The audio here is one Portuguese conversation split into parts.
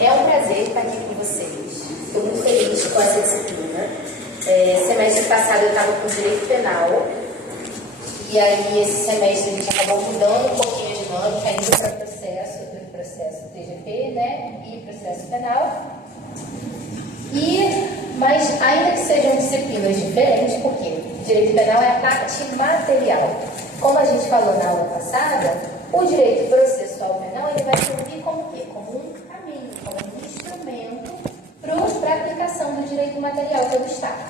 É um prazer estar aqui com vocês. Estou muito feliz com essa disciplina. Semestre passado eu estava com direito penal. E aí, esse semestre, a gente acabou mudando um pouquinho a dinâmica, indo para processo TGP, né? E processo penal. Mas, ainda que sejam disciplinas diferentes, porque direito penal é a parte material. Como a gente falou na aula passada, o direito processual penal ele vai servir como o quê? Como um caminho, como um instrumento para a aplicação do direito material pelo Estado.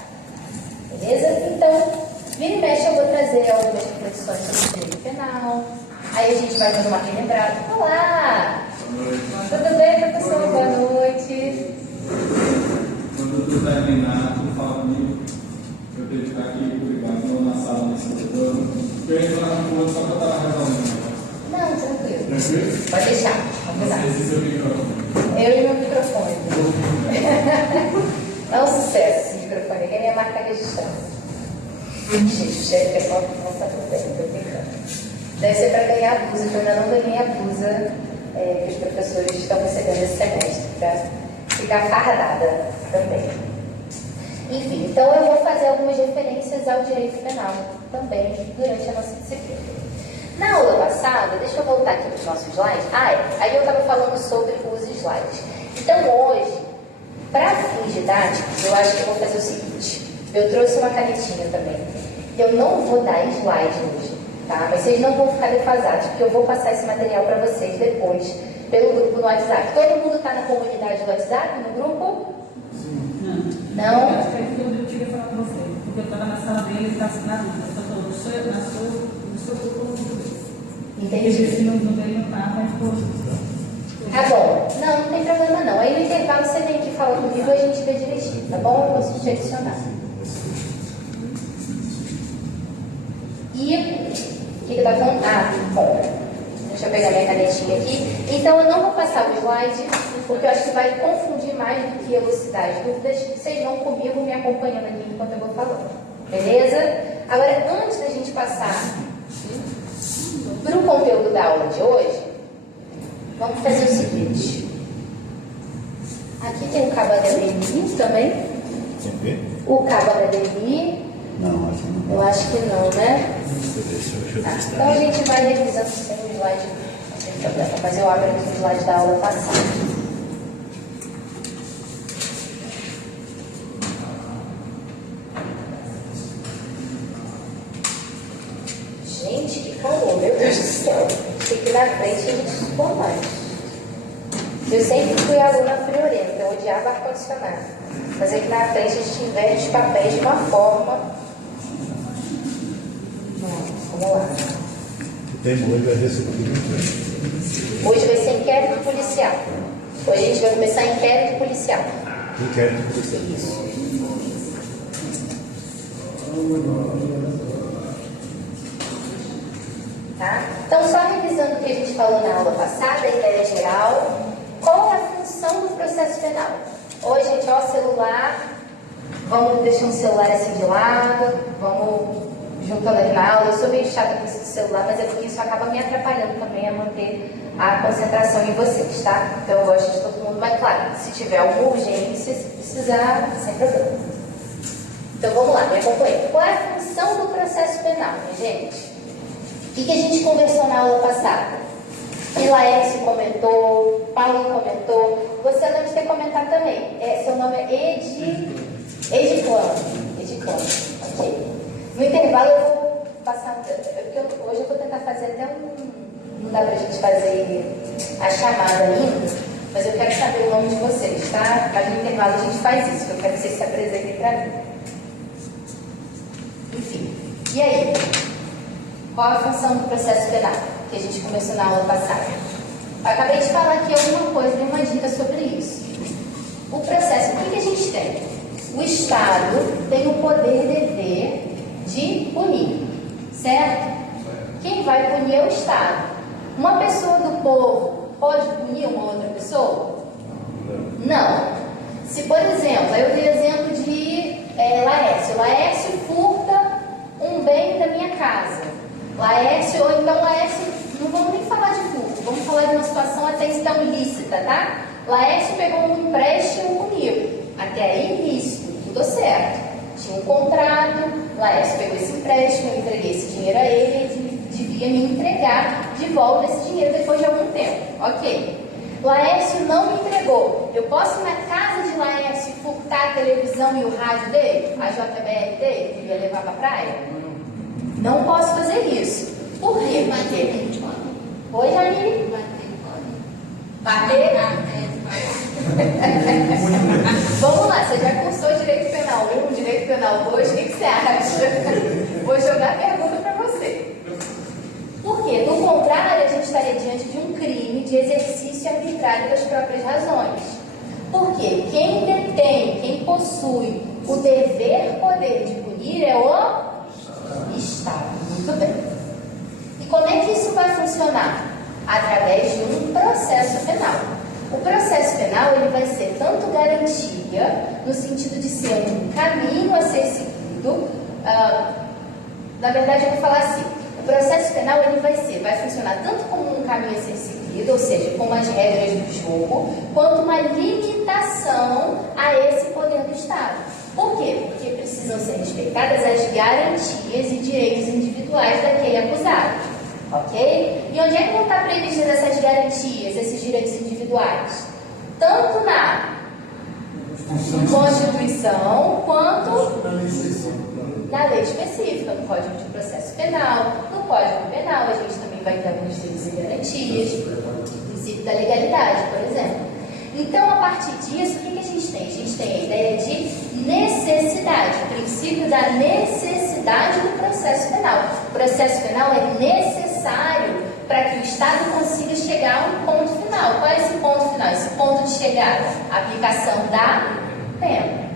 Beleza? Então, vira e mexe, eu vou trazer algumas reflexões sobre o direito penal. Aí a gente vai fazer uma relembrada. Olá! Tudo bem, professor? Boa noite. Quando tu terminar, tu fala comigo. Eu tenho que ficar aqui, obrigado, na sala nesse setor. Eu entro lá no outro só para estar resolvendo. Não, tranquilo. Tranquilo? Pode deixar. Vamos lá. Esse é seu microfone. Eu e meu microfone. É um sucesso esse microfone. Aqui é minha marca registrada. Gente, o chefe não está tudo bem, estou brincando. Deve ser para ganhar a blusa, que eu ainda não ganhei a blusa que os professores estão recebendo esse semestre, para ficar fardada também. Enfim, então eu vou fazer algumas referências ao direito penal também durante a nossa disciplina. Na aula passada, deixa eu voltar aqui para os nossos slides. Aí eu estava falando sobre os slides. Então hoje, para fins didáticos, eu acho que eu vou fazer o seguinte. Eu trouxe uma canetinha também. Eu não vou dar slide hoje, tá? Mas vocês não vão ficar defasados, porque eu vou passar esse material para vocês depois, pelo grupo no WhatsApp. Todo mundo está na comunidade do WhatsApp, no grupo? Sim. Não? Eu acho que é isso que eu queria falar com você, porque eu estava na sala dele e ele está assim na dúvida. Eu estou no seu grupo. Entendi. Se não dele não está, mas Tá bom. Não tem problema não. Aí no intervalo você vem aqui falar comigo e a gente vê direitinho, tá bom? Eu posso te adicionar. E o que eu estava falando? Bom. Deixa eu pegar minha canetinha aqui. Então, eu não vou passar o slide, porque eu acho que vai confundir mais do que elucidar as dúvidas. Vocês vão comigo me acompanhando aqui enquanto eu vou falando. Beleza? Agora, antes da gente passar para o conteúdo da aula de hoje, vamos fazer o seguinte. Aqui tem o cabo HDMI também. O cabo HDMI. Não, acho que não. Eu acho que não, né? Deixa eu Tá. testar. Então a gente vai revisando sem o slide, não tem problema, mas eu abro aqui o slide da aula passada. Gente, que calor, meu Deus do céu. Aqui na frente a gente ficou mais. Eu sempre fui aluna friorenta, eu odiava ar-condicionado. Mas aqui na frente a gente inverte os papéis de uma forma. Vamos lá. Hoje vai ver tudo. Hoje vai ser inquérito policial. Hoje a gente vai começar inquérito policial. Inquérito policial. Isso. Tá? Então, só revisando o que a gente falou na aula passada, a ideia geral, qual é a função do processo penal? Hoje, gente, ó, celular, vamos deixar um celular assim de lado, vamos juntando aqui na aula. Eu sou meio chata com esse celular, mas é porque isso acaba me atrapalhando também a manter a concentração em vocês, tá? Então eu gosto de todo mundo, mas claro, se tiver alguma urgência, se precisar, sem problema. Então vamos lá, me acompanha. Qual é a função do processo penal, minha gente? O que a gente conversou na aula passada? E Laércio comentou, Paulo comentou, você deve ter comentado também. Seu nome é Ediclano, ok? No intervalo eu vou passar, hoje eu vou tentar fazer até não dá pra gente fazer a chamada ainda, mas eu quero saber o nome de vocês, tá? Mas no intervalo a gente faz isso, eu quero que vocês se apresentem pra mim. Enfim, e aí? Qual a função do processo penal? Que a gente começou na aula passada. Eu acabei de falar aqui alguma coisa, dei uma dica sobre isso. O processo, o que a gente tem? O Estado tem o poder e dever de punir, certo? Quem vai punir é o Estado. Uma pessoa do povo pode punir uma outra pessoa? Não. Se, por exemplo, eu dei exemplo de Laércio. Laércio furta um bem da minha casa. Laércio, ou então Laércio, não vamos nem falar de furto, vamos falar de uma situação até então ilícita, tá? Laércio pegou um empréstimo comigo. Até aí, isso, tudo certo. Tinha um contrato, Laércio pegou esse empréstimo, eu entreguei esse dinheiro a ele devia me entregar de volta esse dinheiro depois de algum tempo. Ok. Laércio não me entregou. Eu posso ir na casa de Laércio e furtar a televisão e o rádio dele? A JBL dele? Que ele ia levar para a praia? Não posso fazer isso. Por quê? Oi, Janine? Bater? Vamos lá, você já cursou Direito Penal 1, Direito Penal 2, o que você acha? Vou jogar a pergunta para você. Por quê? No contrário, a gente estaria diante de um crime de exercício arbitrário das próprias razões. Por quê? Quem detém, quem possui o dever-poder de punir é o Estado. Muito bem. E como é que isso vai funcionar? Através de um processo penal. O processo penal ele vai ser tanto garantia, no sentido de ser um caminho a ser seguido. Na verdade, eu vou falar assim: o processo penal ele vai funcionar tanto como um caminho a ser seguido, ou seja, como as regras do jogo, quanto uma limitação a esse poder do Estado. Por quê? Porque precisam ser respeitadas as garantias e direitos individuais daquele acusado. Ok? E onde é que não está previstas essas garantias, esses direitos individuais? Tanto na Constituição quanto na lei específica, no Código de Processo Penal, no Código Penal. A gente também vai ter alguns direitos e garantias, o princípio da legalidade, por exemplo. Então, a partir disso, o que a gente tem? A gente tem a ideia de necessidade, o princípio da necessidade do processo penal. O processo penal é necessário para que o Estado consiga chegar a um ponto final. Qual é esse ponto final? Esse ponto de chegada, a aplicação da pena.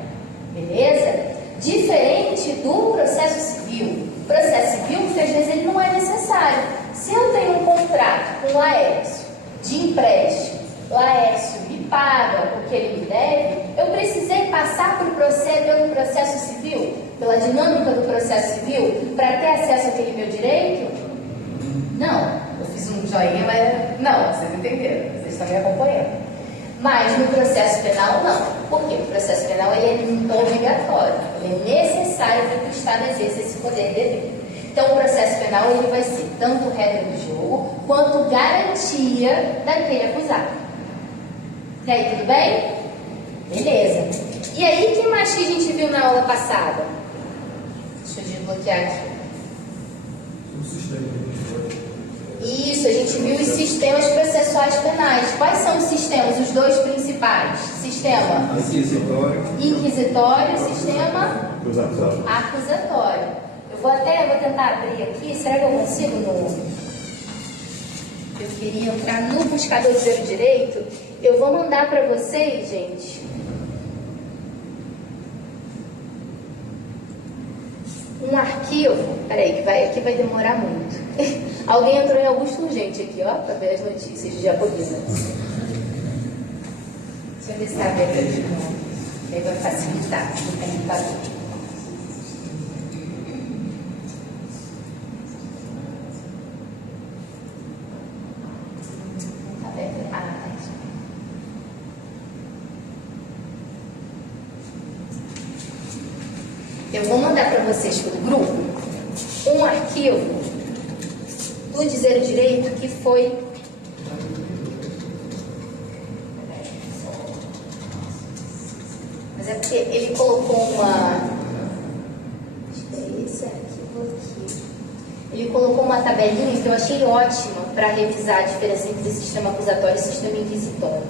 Beleza? Diferente do processo civil. O processo civil, muitas vezes, ele não é necessário. Se eu tenho um contrato com o Laércio de empréstimo, Laércio me paga o que ele me deve, eu precisei passar pelo processo civil, pela dinâmica do processo civil, para ter acesso àquele meu direito? Não. Eu fiz um joinha, mas não, vocês entenderam, vocês estão me acompanhando. Mas no processo penal, não. Por quê? O processo penal ele é obrigatório, ele é necessário para que o Estado exerça esse poder de dever. Então, o processo penal ele vai ser tanto regra do jogo, quanto garantia daquele acusado. E aí, tudo bem? Beleza. E aí, o que mais que a gente viu na aula passada? Deixa eu desbloquear aqui. Isso, a gente viu os sistemas processuais penais. Quais são os sistemas? Os dois principais. Sistema inquisitório e sistema acusatório. Eu vou tentar abrir aqui. Será que eu consigo Eu queria entrar no buscador do direito. Eu vou mandar para vocês, gente, um arquivo. Peraí, que aqui vai demorar muito. Alguém entrou em Augusto Urgente aqui, ó, para ver as notícias de Jacobina. Deixa eu ver se está aberto aqui de novo. Aí vai facilitar o computador. Está aberto. Ah, tá. Eu vou mandar para vocês pelo grupo um arquivo do Dizer o Direito que foi mas é porque ele colocou uma esse arquivo aqui. Ele colocou uma tabelinha que eu achei ótima para revisar a diferença entre sistema acusatório e sistema inquisitório.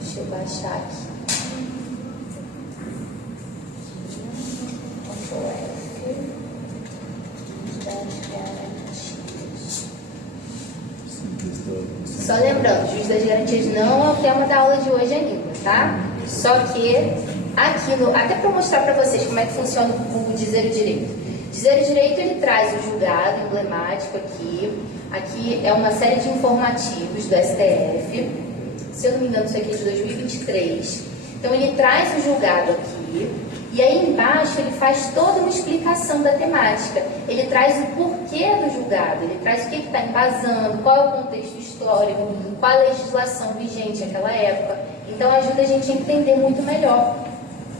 Deixa eu baixar aqui. Só lembrando, juiz das garantias não é o tema da aula de hoje ainda, tá? Só que aqui, até para mostrar para vocês como é que funciona o Dizer o Direito. Dizer o Direito, ele traz o julgado emblemático aqui. Aqui é uma série de informativos do STF. Se eu não me engano, isso aqui é de 2023. Então, ele traz o julgado aqui. E aí embaixo ele faz toda uma explicação da temática. Ele traz o porquê do julgado, ele traz o que está embasando, qual é o contexto histórico, qual a legislação vigente naquela época. Então ajuda a gente a entender muito melhor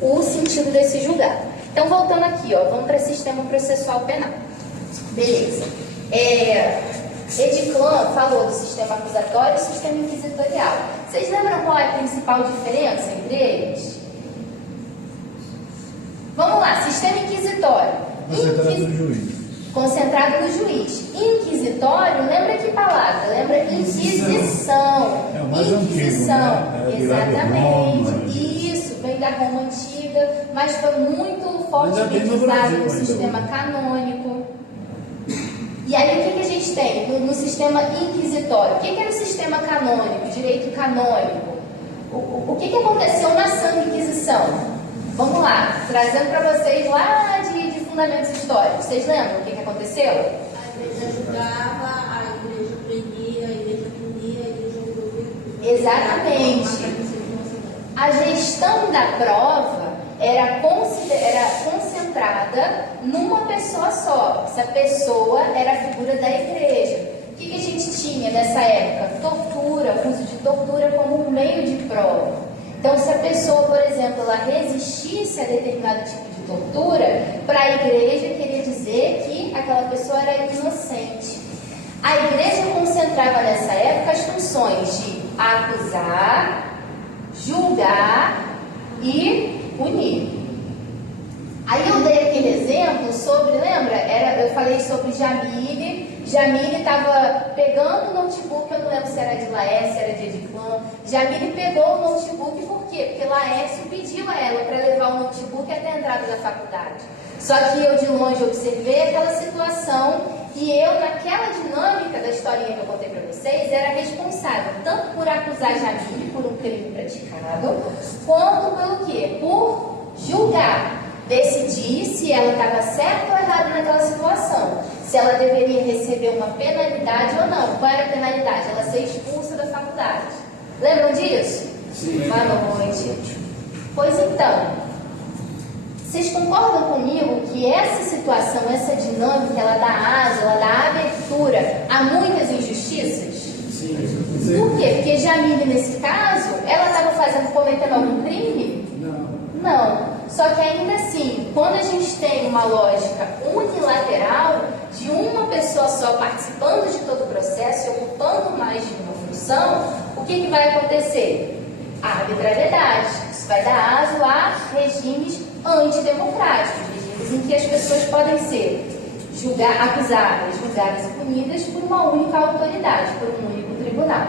o sentido desse julgado. Então voltando aqui, ó, vamos para sistema processual penal. Beleza. Ediclan falou do sistema acusatório e do sistema inquisitorial. Vocês lembram qual é a principal diferença entre eles? Vamos lá, sistema inquisitório. Concentrado no juiz. Concentrado no juiz. Inquisitório, lembra que palavra? Lembra inquisição. É o mais Inquisição. antigo, né? Exatamente. Isso, vem da Roma antiga, mas foi muito fortemente usado no sistema canônico. E aí o que a gente tem no sistema inquisitório? O que era o sistema canônico, direito canônico? O que aconteceu na Santa Inquisição? Vamos lá, trazendo para vocês lá de fundamentos históricos. Vocês lembram o que aconteceu? A igreja julgava, a igreja prendia, a igreja punia, a igreja julgava. Exatamente. A gestão da prova era concentrada numa pessoa só. Essa pessoa era a figura da igreja. O que a gente tinha nessa época? Tortura, uso de tortura como um meio de prova. Então, se a pessoa, por exemplo, ela resistisse a determinado tipo de tortura, para a igreja queria dizer que aquela pessoa era inocente. A igreja concentrava nessa época as funções de acusar, julgar e punir. Aí eu dei aquele exemplo sobre, lembra? Eu falei sobre Jamile. Jamile estava pegando o notebook, eu não lembro se era de Laércio, se era de Ediclan. Jamile pegou o notebook, por quê? Porque Laércio pediu a ela para levar o notebook até a entrada da faculdade. Só que eu de longe observei aquela situação e eu, naquela dinâmica da historinha que eu contei para vocês, era responsável tanto por acusar Jamile por um crime praticado, quanto pelo quê? Por julgar. Decidir se ela estava certa ou errada naquela situação, se ela deveria receber uma penalidade ou não. Qual era a penalidade? Ela ser expulsa da faculdade. Lembram disso? Sim. Boa noite. Pois então, vocês concordam comigo que essa situação, essa dinâmica, ela dá asa, ela dá abertura a muitas injustiças? Sim. Por quê? Porque Jamile, nesse caso, ela estava cometendo algum crime? Não. Só que ainda assim, quando a gente tem uma lógica unilateral de uma pessoa só participando de todo o processo e ocupando mais de uma função, o que vai acontecer? A arbitrariedade. Isso vai dar aso a regimes antidemocráticos, regimes em que as pessoas podem ser acusadas, julgadas e punidas por uma única autoridade, por um único tribunal.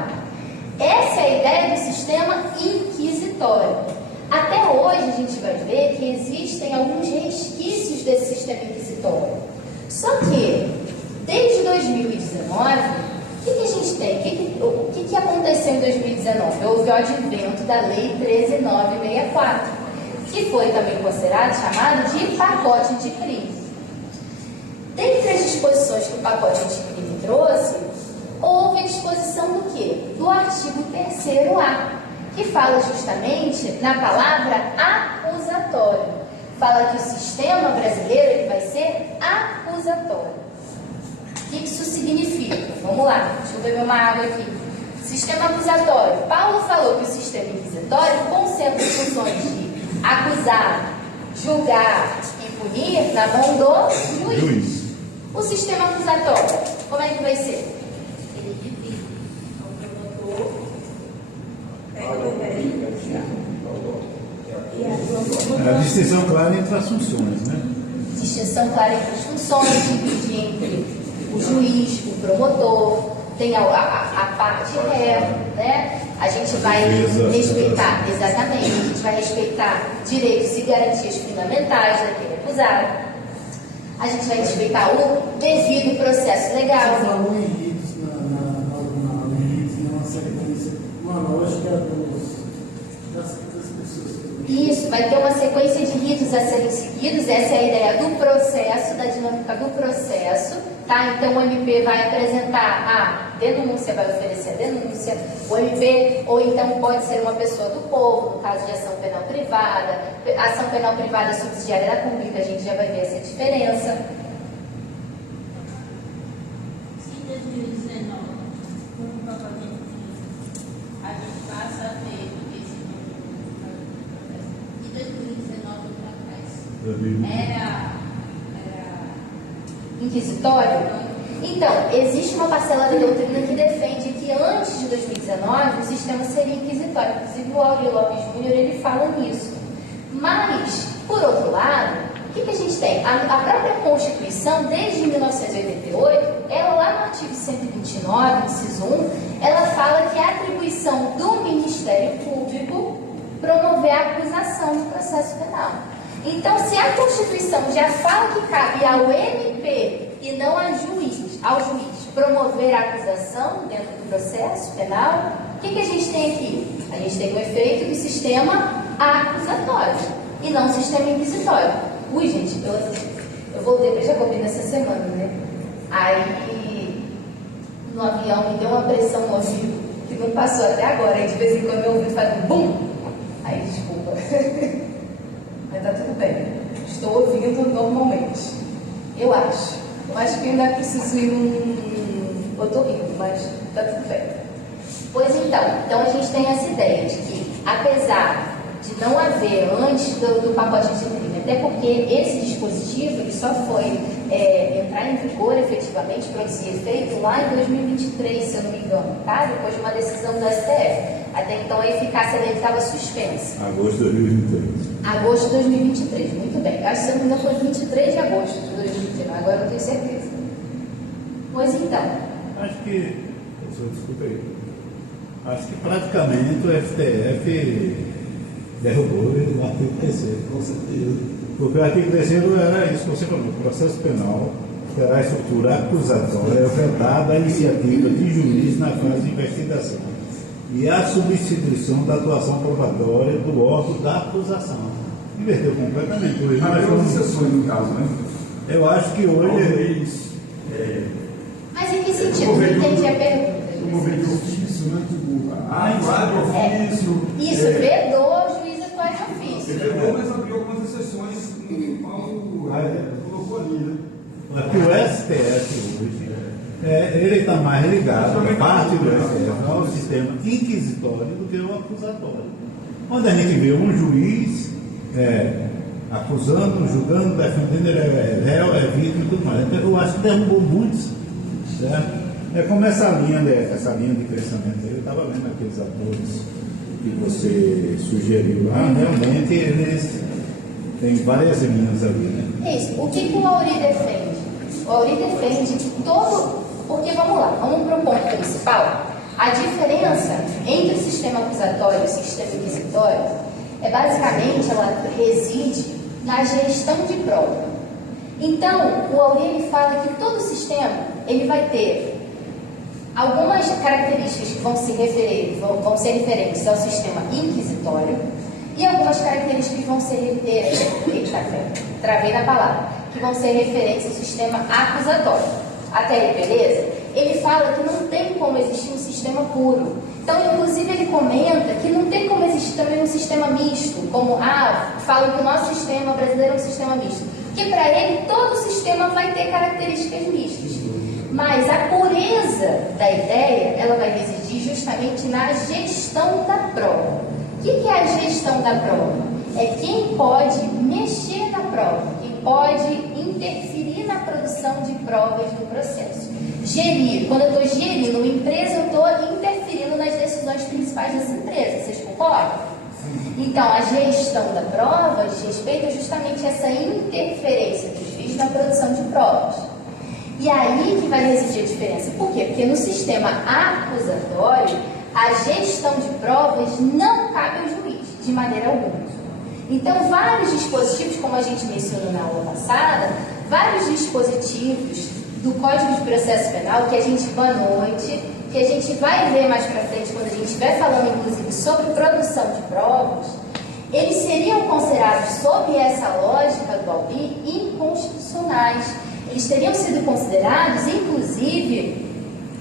Essa é a ideia do sistema inquisitório. Até hoje a gente vai ver que existem alguns resquícios desse sistema inquisitório. Só que, desde 2019, o que a gente tem? O que aconteceu em 2019? Houve o advento da Lei 13.964, que foi também chamado de pacote anticrime. Dentre as disposições que o pacote anticrime trouxe, houve a disposição do quê? Do artigo 3º-A, que fala justamente na palavra acusatório. Fala que o sistema brasileiro ele vai ser acusatório. O que isso significa? Vamos lá, deixa eu beber uma água aqui. Sistema acusatório. Paulo falou que o sistema inquisitório concentra as funções de acusar, julgar e punir na mão do juiz. O sistema acusatório, como é que vai ser? Ele divide. O promotor pega o É a distinção clara entre as funções, né? Distinção clara entre as funções, divide entre o juiz, o promotor, tem a parte ré, né? A gente vai respeitar, exatamente, a gente vai respeitar direitos e garantias fundamentais daquele acusado. A gente vai respeitar o devido processo legal. Você falou em ritos, em ritos, numa sequência, uma lógica das pessoas Isso, vai ter uma sequência de ritos a serem seguidos, essa é a ideia do processo, da dinâmica do processo, tá? Então o MP vai apresentar a denúncia, vai oferecer a denúncia, o MP, ou então pode ser uma pessoa do povo, no caso de ação penal privada, ação penal privada subsidiária da pública, a gente já vai ver essa diferença. Se em 2019, a gente passa a ter esse de 2019 para trás, era Inquisitório? Então, existe uma parcela da doutrina que defende que antes de 2019 o sistema seria inquisitório. Inclusive o Aurélio Lopes Júnior ele fala nisso. Mas, por outro lado, o que a gente tem? A própria Constituição, desde 1988, ela lá no artigo 129, inciso 1, ela fala que é atribuição do Ministério Público promover a acusação no processo penal. Então, se a Constituição já fala que cabe ao MP e não ao juiz promover a acusação dentro do processo penal, o que a gente tem aqui? A gente tem o efeito do sistema acusatório e não o sistema inquisitório. Ui, gente, eu voltei para Jacobina essa semana, né? Aí, no avião, me deu uma pressão no ouvido que não passou até agora. E de vez em quando meu ouvido faz um bum! Aí, desculpa. Mas tá tudo bem. Estou ouvindo normalmente. Eu acho. Eu acho que ainda preciso ir num otorrino, mas tá tudo bem. Pois então a gente tem essa ideia de que, apesar de não haver antes do pacote de crime, até porque esse dispositivo ele só foi entrar em vigor efetivamente, produzir efeito lá em 2023, se eu não me engano, tá? Depois de uma decisão do STF. Até então a eficácia dele estava suspensa. Agosto de 2023. Agosto de 2023, muito bem. Acho que se eu não me engano foi 23 de agosto de 2023, agora eu não tenho certeza. Pois então. Acho que, desculpa aí, acho que praticamente o STF derrubou o artigo 3º, com certeza. Porque o artigo 3º era isso que você falou, o processo penal terá estrutura acusatória vedada a iniciativa de juiz na fase de investigação e a substituição da atuação probatória do órgão da acusação. Inverteu completamente. Hoje Mas tem exceções no caso, né? eu acho que hoje Mas em que sentido? Não entendi a pergunta. Promover de ofício, né? Tipo, enquadra de ofício. Isso, vedou o juiz atuar de ofício. Ele vedou, mas abriu algumas exceções no Paulo colocou ali, né? Aqui o STF hoje, ele está mais ligado, a parte do STF, ao sistema inquisitório do que o acusatório. Quando a gente vê um juiz acusando, julgando, defendendo, ele é réu, é vítima e tudo mais. Então, eu acho que derrubou muitos, certo? É como essa linha de crescimento aí, eu estava vendo aqueles atores que você sugeriu lá, realmente eles têm várias linhas ali, né? É isso. O que o Auri defende? O Auri defende que todo... Porque, vamos lá, vamos para o ponto principal. A diferença entre o sistema acusatório e o sistema inquisitório basicamente, ela reside na gestão de prova. Então, o Auri ele fala que todo sistema ele vai ter algumas características que vão ser referentes ao sistema inquisitório e algumas características que vão ser travei na palavra, que vão ser referentes ao sistema acusatório. Até aí, beleza? Ele fala que não tem como existir um sistema puro. Então, inclusive, ele comenta que não tem como existir também um sistema misto, como, falam que o nosso sistema brasileiro é um sistema misto. Porque para ele, todo sistema vai ter características mistas. Mas a pureza da ideia, ela vai residir justamente na gestão da prova. O que é a gestão da prova? É quem pode mexer na prova, quem pode interferir na produção de provas no processo. Gerir. Quando eu estou gerindo uma empresa, eu estou interferindo nas decisões principais dessa empresa. Vocês concordam? Então, a gestão da prova diz respeito a justamente essa interferência dos juízes na produção de provas. E aí que vai residir a diferença. Por quê? Porque no sistema acusatório, a gestão de provas não cabe ao juiz, de maneira alguma. Então, vários dispositivos, como a gente mencionou na aula passada, vários dispositivos do Código de Processo Penal, que a gente, boa noite, que a gente vai ver mais para frente, quando a gente estiver falando, inclusive, sobre produção de provas, eles seriam considerados, sob essa lógica do Albi, inconstitucionais. Eles teriam sido considerados, inclusive,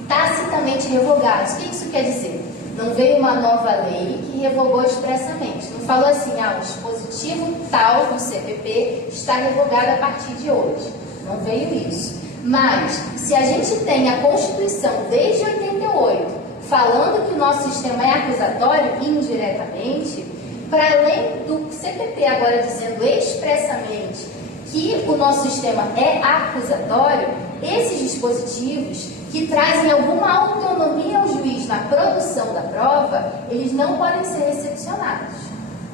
tacitamente revogados. O que isso quer dizer? Não veio uma nova lei que revogou expressamente. Não falou assim, o dispositivo tal do CPP está revogado a partir de hoje. Não veio isso. Mas, se a gente tem a Constituição desde 88, falando que o nosso sistema é acusatório, indiretamente, para além do CPP agora dizendo expressamente que o nosso sistema é acusatório, esses dispositivos que trazem alguma autonomia ao juiz na produção da prova, eles não podem ser recepcionados,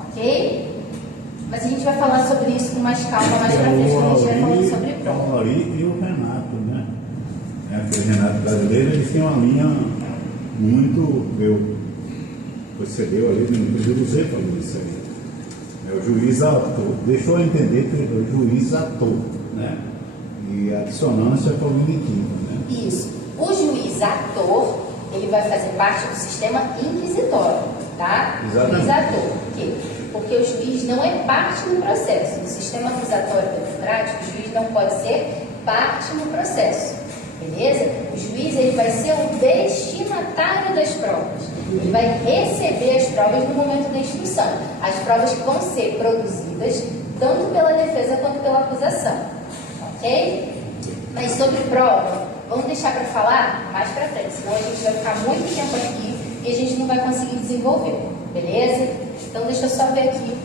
ok? Mas a gente vai falar sobre isso com mais calma mais pra frente, quando a gente vai falando sobre prova. O Mauri e o Renato, né? Porque o Renato brasileiro, eles têm uma linha muito, eu percebeu ali, inclusive o Zé falou isso aí. O juiz ator, deixou eu entender que o juiz ator, né? E a dissonância cognitiva, né? Isso. O juiz ator, ele vai fazer parte do sistema inquisitório, tá? Exatamente. Juiz ator. Por quê? Porque o juiz não é parte no processo. No sistema acusatório democrático, o juiz não pode ser parte no processo. Beleza? O juiz, ele vai ser o destinatário das provas. Ele vai receber as provas no momento da instrução. As provas que vão ser produzidas tanto pela defesa quanto pela acusação. Ok? Mas sobre prova, vamos deixar para falar mais para frente, senão a gente vai ficar muito tempo aqui e a gente não vai conseguir desenvolver. Beleza? Então deixa eu só ver aqui.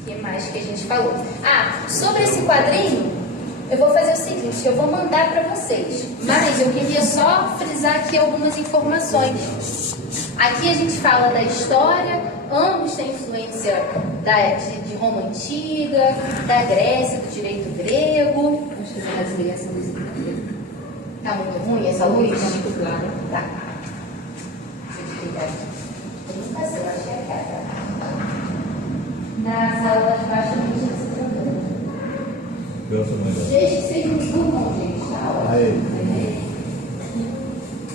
O que mais que a gente falou? Sobre esse quadrinho, eu vou fazer o seguinte, eu vou mandar para vocês. Mas eu queria só frisar aqui algumas informações. Aqui a gente fala da história, ambos têm influência de Roma Antiga, da Grécia, do direito grego. Vamos fazer a desligação desse aqui. Tá muito ruim essa luz? Tá muito claro. Tá. Deixa eu desligar aqui. 30, eu achei a cara. Na sala lá de baixo não tinha esse problema. Desde que vocês não durmam, gente, tá ótimo. Aí.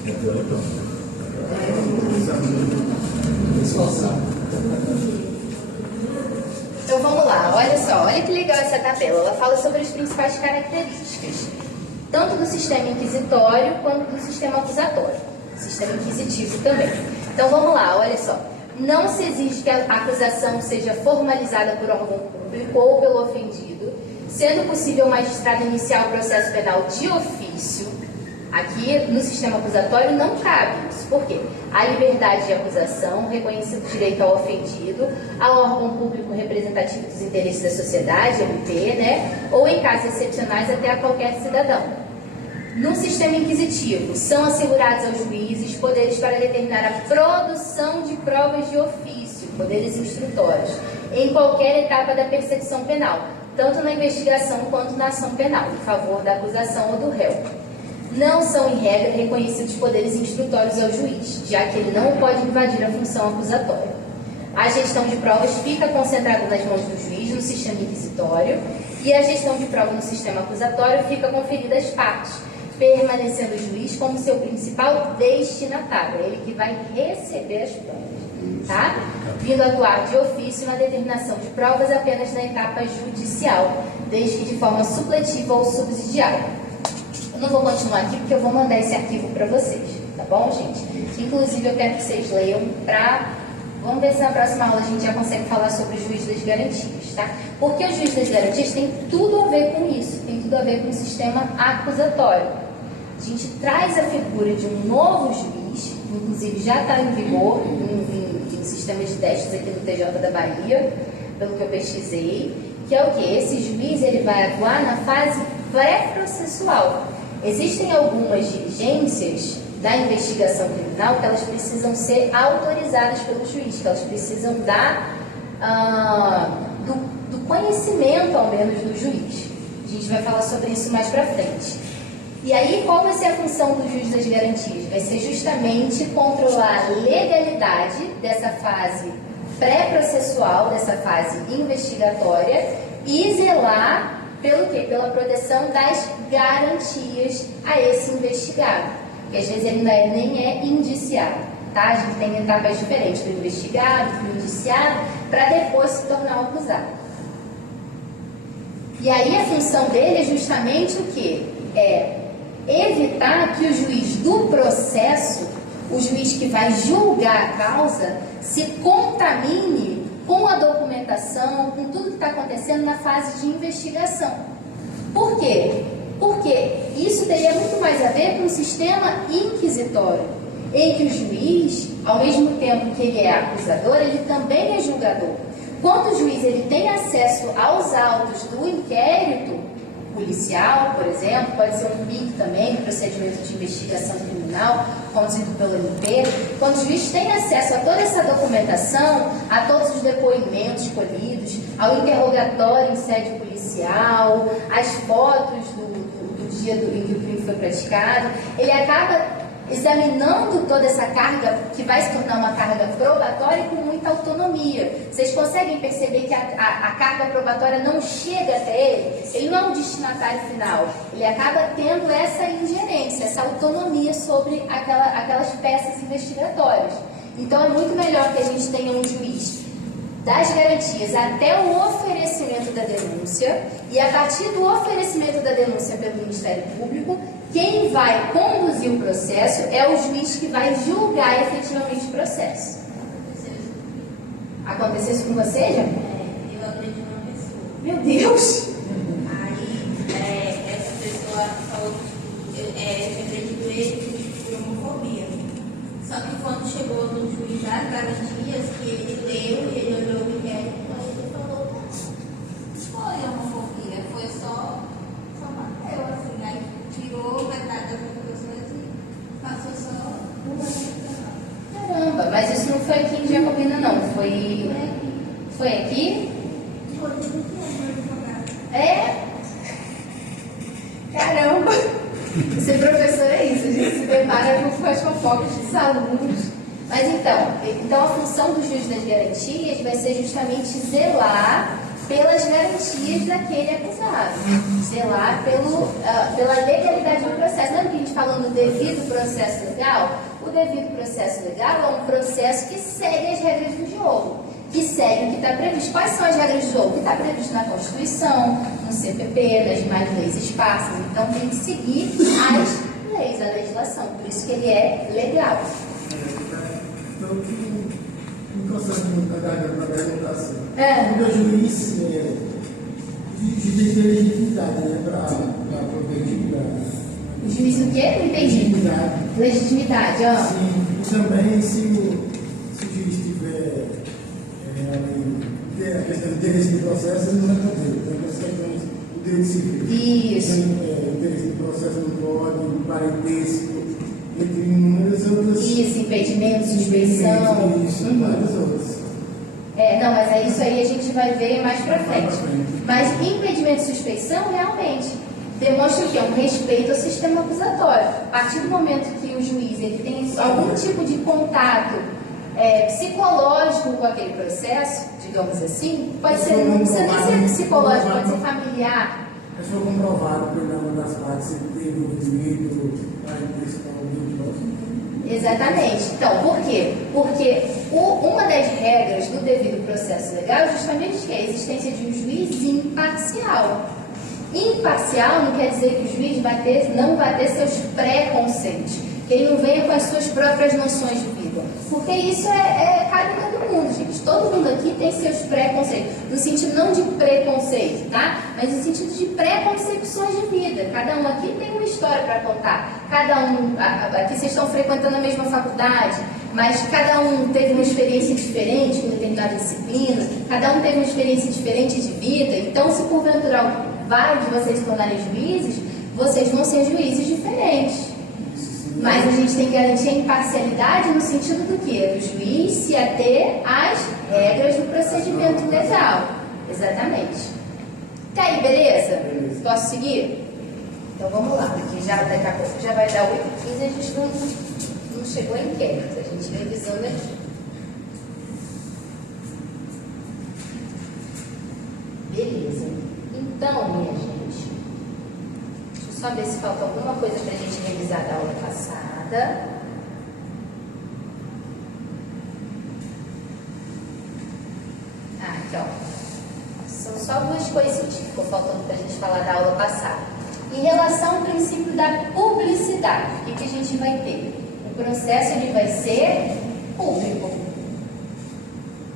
É pior então. Então vamos lá, olha só, olha que legal essa tabela. Ela fala sobre as principais características, tanto do sistema inquisitório quanto do sistema acusatório, sistema inquisitivo também. Então vamos lá, olha só. Não se exige que a acusação seja formalizada por órgão público ou pelo ofendido, sendo possível o magistrado iniciar o processo penal de ofício. Aqui, no sistema acusatório, não cabe isso. Por quê? A liberdade de acusação, reconhecido direito ao ofendido, ao órgão público representativo dos interesses da sociedade, MP, né? Ou, em casos excepcionais, até a qualquer cidadão. No sistema inquisitivo, são assegurados aos juízes poderes para determinar a produção de provas de ofício, poderes instrutórios, em qualquer etapa da persecução penal, tanto na investigação quanto na ação penal, em favor da acusação ou do réu. Não são, em regra, reconhecidos poderes instrutórios ao juiz, já que ele não pode invadir a função acusatória. A gestão de provas fica concentrada nas mãos do juiz no sistema inquisitório e a gestão de prova no sistema acusatório fica conferida às partes, permanecendo o juiz como seu principal destinatário, ele que vai receber as provas, tá? Vindo atuar de ofício na determinação de provas apenas na etapa judicial, desde que de forma supletiva ou subsidiária. Eu não vou continuar aqui porque eu vou mandar esse arquivo para vocês, tá bom, gente? Inclusive, eu quero que vocês leiam Vamos ver se na próxima aula a gente já consegue falar sobre o juiz das garantias, tá? Porque o juiz das garantias tem tudo a ver com isso, tem tudo a ver com o sistema acusatório. A gente traz a figura de um novo juiz, inclusive já está em vigor em sistemas de testes aqui no TJ da Bahia, pelo que eu pesquisei, que é o quê? Esse juiz ele vai atuar na fase pré-processual. Existem algumas diligências da investigação criminal que elas precisam ser autorizadas pelo juiz, que elas precisam do conhecimento, ao menos, do juiz. A gente vai falar sobre isso mais para frente. E aí, qual vai ser a função do juiz das garantias? Vai ser justamente controlar a legalidade dessa fase pré-processual, dessa fase investigatória e zelar pelo quê? Pela proteção das garantias a esse investigado, que às vezes ele nem é indiciado. tá? A gente tem etapas diferentes do investigado, do indiciado, para depois se tornar o acusado. E aí a função dele é justamente o quê? É evitar que o juiz do processo, o juiz que vai julgar a causa, se contamine com a documentação, com tudo que está acontecendo na fase de investigação. Por quê? Porque isso teria muito mais a ver com o sistema inquisitório, em que o juiz, ao mesmo tempo que ele é acusador, ele também é julgador. Quando o juiz ele tem acesso aos autos do inquérito policial, por exemplo, pode ser um PIC também, procedimento de investigação criminal, conduzido pelo MP, quando o juiz tem acesso a toda essa documentação, a todos os depoimentos colhidos, ao interrogatório em sede policial, as fotos do dia em que o crime foi praticado, ele acaba examinando toda essa carga, que vai se tornar uma carga probatória com muita autonomia. Vocês conseguem perceber que a carga probatória não chega até ele? Ele não é um destinatário final. Ele acaba tendo essa ingerência, essa autonomia sobre aquelas peças investigatórias. Então é muito melhor que a gente tenha um juiz das garantias até o oferecimento da denúncia, e a partir do oferecimento da denúncia pelo Ministério Público, quem vai conduzir o processo é o juiz que vai julgar efetivamente o processo. Aconteceu isso com você, já? Eu aprendi uma pessoa. Meu Deus! Aí, essa pessoa falou que eu aprendi com ele por homofobia. Só que quando chegou no juiz das garantias, que ele leu e ele olhou o inquérito, ele falou, não foi homofobia, foi só bateu, assim, aí tirou metade das conclusões e passou só uma. Caramba, mas isso não foi aqui em Jacobina, não. Foi aqui? É? Caramba! Ser professor é isso, a gente se depara com as fofocas dos alunos. Mas então a função do juiz das garantias vai ser justamente zelar pelas garantias daquele acusado, zelar pela legalidade do processo. Lembra que a gente falou no devido processo legal? O devido processo legal é um processo que segue as regras do jogo, que segue o que está previsto. Quais são as regras do jogo? O que está previsto na Constituição, no CPP, nas demais leis esparsas. Então tem que seguir as leis, a legislação. Por isso que ele é legal. Então, um processo de para perguntar assim. É. O juiz tem que ter legitimidade, né, para proteger O juiz o quê? Não entendi. Legitimidade, ó. Sim, e também se o juiz tiver a questão do interesse do processo, ele não vai poder. Então, essa questão do direito civil. Isso. O interesse do processo não pode, o parentesco, entre inúmeras outras. Isso, impedimento, suspeição. Isso, várias outras. Não, mas é isso aí a gente vai ver mais pra frente. Mas impedimento e suspeição, realmente, demonstra o quê? Um respeito ao sistema acusatório. A partir do momento que o juiz ele tem algum tipo de contato psicológico com aquele processo, digamos assim, pode ser, não precisa nem ser psicológico, pode ser familiar. Mas foi comprovado por uma das partes que teve o direito parentesco ao divórcio. Exatamente. Então, por quê? Porque uma das regras do devido processo legal é justamente a existência de um juiz imparcial. Imparcial não quer dizer que o juiz não vai ter seus preconceitos, que ele não venha com as suas próprias noções de vida. Porque isso cabe em todo mundo, gente. Todo mundo aqui tem seus preconceitos. No sentido não de preconceito, tá? Mas no sentido de preconcepções de vida. Cada um aqui tem uma história para contar. Cada um, aqui vocês estão frequentando a mesma faculdade, mas cada um teve uma experiência diferente com determinada disciplina. Cada um teve uma experiência diferente de vida. Então, se porventura vários de vocês se tornarem juízes, vocês vão ser juízes diferentes. Mas a gente tem que garantir a imparcialidade no sentido do quê? Do juiz se ater às regras do procedimento legal. Exatamente. Tá aí, beleza? Posso seguir? Então vamos lá, porque daqui a pouco já vai dar 8h15 e a gente não chegou em inquérito. A gente vem visando aqui. Beleza. Então, minha gente, deixa eu só ver se falta alguma coisa para a gente revisar da aula passada. São só duas coisinhas que ficou faltando para a gente falar da aula passada. Em relação ao princípio da publicidade, o que a gente vai ter? O processo ele vai ser público.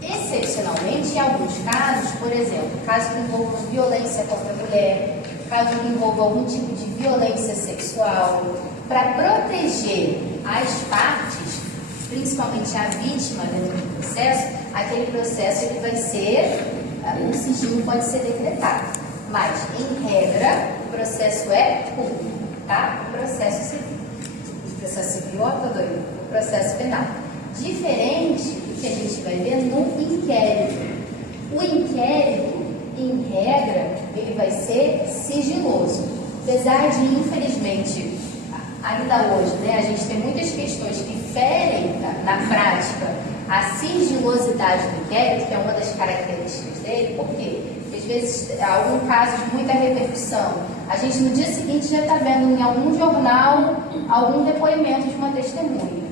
Excepcionalmente, em alguns casos, por exemplo, caso que envolva violência contra a mulher, caso que envolva algum tipo de violência sexual, para proteger as partes, principalmente a vítima dentro do processo, aquele processo ele vai ser, o sigilo pode ser decretado. Mas, em regra, o processo é público, tá? O processo civil. O processo civil, ó, tô doido. O processo penal. Diferente do que a gente vai ver no inquérito. O inquérito, em regra, ele vai ser sigiloso. Apesar de, infelizmente, ainda hoje, né, a gente tem muitas questões que ferem, na prática, a sigilosidade do inquérito, que é uma das características dele. Por quê? Porque, às vezes, algum caso de muita repercussão, a gente no dia seguinte já está vendo em algum jornal algum depoimento de uma testemunha.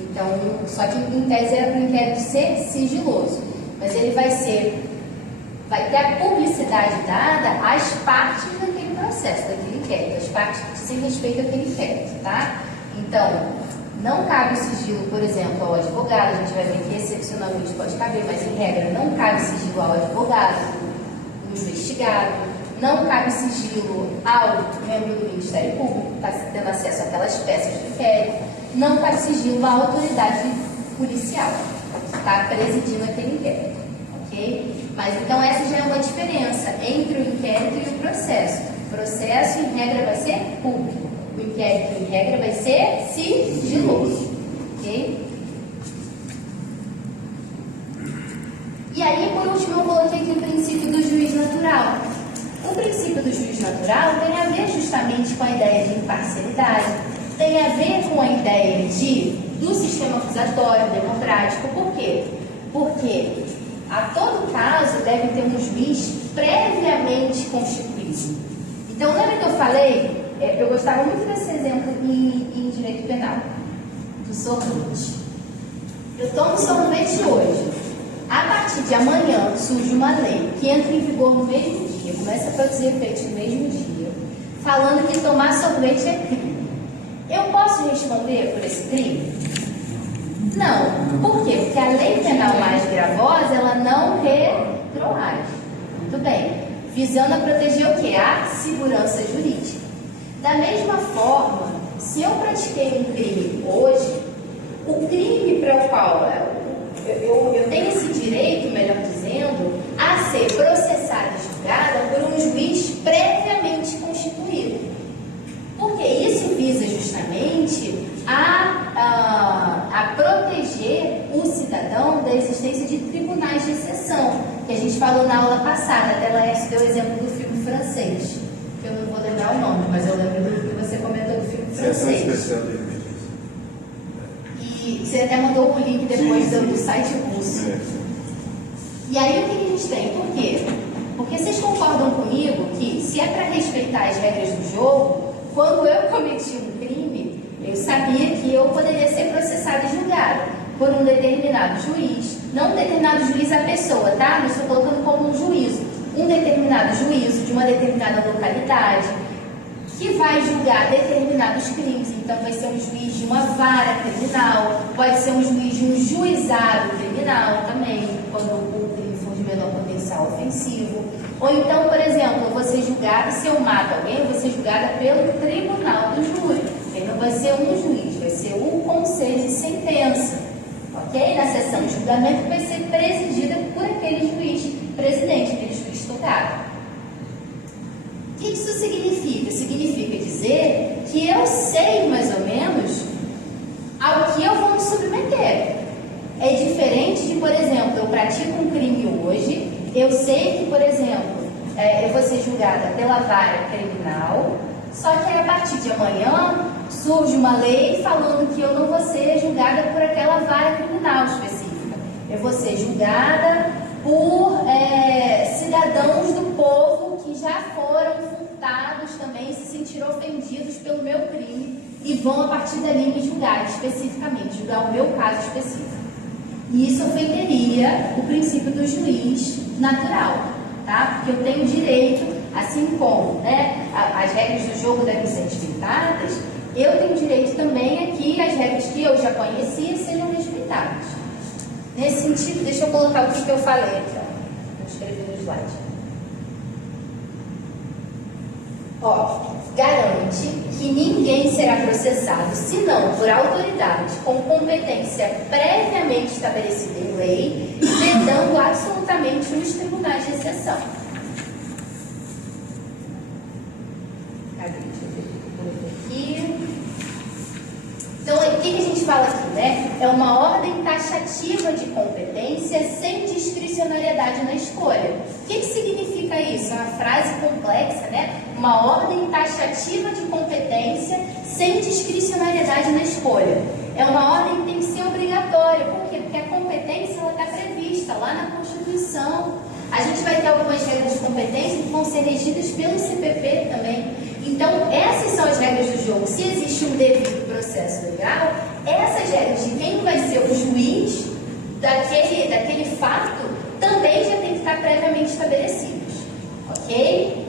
Então, só que em tese era para o inquérito ser sigiloso, mas ele vai ter a publicidade dada às partes daquele processo, daquele inquérito, as partes que dizem respeito àquele inquérito, tá? Então, não cabe o sigilo, por exemplo, ao advogado, a gente vai ver que excepcionalmente pode caber, mas em regra não cabe sigilo ao advogado, no investigado, não cabe sigilo ao membro do Ministério Público, que está tendo acesso àquelas peças do inquérito, não cabe sigilo à autoridade policial, que está presidindo aquele inquérito, ok? Mas então essa já é uma diferença entre o inquérito e o processo. O processo, em regra, vai ser público. O inquérito, em regra, vai ser sigiloso, ok? E aí, por último, eu coloquei aqui o princípio do juiz natural. O princípio do juiz natural tem a ver justamente com a ideia de imparcialidade, tem a ver com a ideia do sistema acusatório democrático. Por quê? Porque a todo caso deve ter um juiz previamente constituído. Então, lembra que eu falei, eu gostava muito desse exemplo em direito penal, do sorvete. Eu tomo sorvete hoje. A partir de amanhã surge uma lei que entra em vigor no mesmo dia, começa a produzir efeitos no mesmo dia, falando que tomar sorvete é crime. Eu posso responder por esse crime? Não. Por quê? Porque a lei penal mais gravosa, ela não retroage. Muito bem. Visando a proteger o quê? A segurança jurídica. Da mesma forma, se eu pratiquei um crime hoje, o crime para o qual eu tenho esse direito, melhor dizendo, a ser processada e julgada por um juiz previamente constituído. Porque isso visa justamente a proteger o cidadão da existência de tribunais de exceção, que a gente falou na aula passada. Até Laércio deu o exemplo do filme francês, que eu não vou lembrar o nome, mas eu lembro do que você comentou do filme francês. E você até mandou o link depois do site russo. E aí o que a gente tem? Por quê? Porque vocês concordam comigo que, se é para respeitar as regras do jogo, quando eu cometi um crime, eu sabia que eu poderia ser processada e julgada por um determinado juiz, não um determinado juiz a pessoa, tá? Não estou colocando como um juízo. Um determinado juízo de uma determinada localidade que vai julgar determinados crimes. Então, vai ser um juiz de uma vara criminal, pode ser um juiz de um juizado criminal também, quando o crime for de menor potencial ofensivo. Ou então, por exemplo, eu vou ser julgada, se eu mato alguém, eu vou ser julgada pelo tribunal do júri. Não vai ser um juiz, vai ser o conselho de sentença. Ok? Na sessão de julgamento que vai ser presidida por aquele juiz presidente, aquele juiz togado. O que isso significa? Significa dizer que eu sei mais ou menos ao que eu vou me submeter. É diferente de, por exemplo, eu pratico um crime hoje, eu sei que, por exemplo, eu vou ser julgada pela vara criminal, só que a partir de amanhã surge uma lei falando que eu não vou ser julgada por aquela vara criminal específica. Eu vou ser julgada por cidadãos do povo que já foram furtados também, se sentiram ofendidos pelo meu crime e vão a partir dali me julgar especificamente, julgar o meu caso específico. E isso ofenderia o princípio do juiz natural. tá? Porque eu tenho direito, assim como, né, as regras do jogo devem ser respeitadas, eu tenho direito também a que as regras que eu já conhecia sejam respeitadas. Nesse sentido, deixa eu colocar o que eu falei aqui, ó. Vou escrever no slide. Ó, garante que ninguém será processado, senão por autoridade com competência previamente estabelecida em lei, vedando absolutamente os tribunais de exceção. Cadê? Deixa eu ver o que eu coloquei aqui. Então, o que a gente fala aqui, né? É uma ordem taxativa de competência sem discricionariedade na escolha. O que significa isso? É uma frase complexa, né? Uma ordem taxativa de competência sem discricionariedade na escolha. É uma ordem que tem que ser obrigatória. Por quê? Porque a competência está prevista lá na Constituição. A gente vai ter algumas regras de competência que vão ser regidas pelo CPP também. Então, essas são as regras do jogo. Se existe um devido processo legal, essas regras de quem vai ser o juiz daquele fato também já tem que estar previamente estabelecidos. Ok?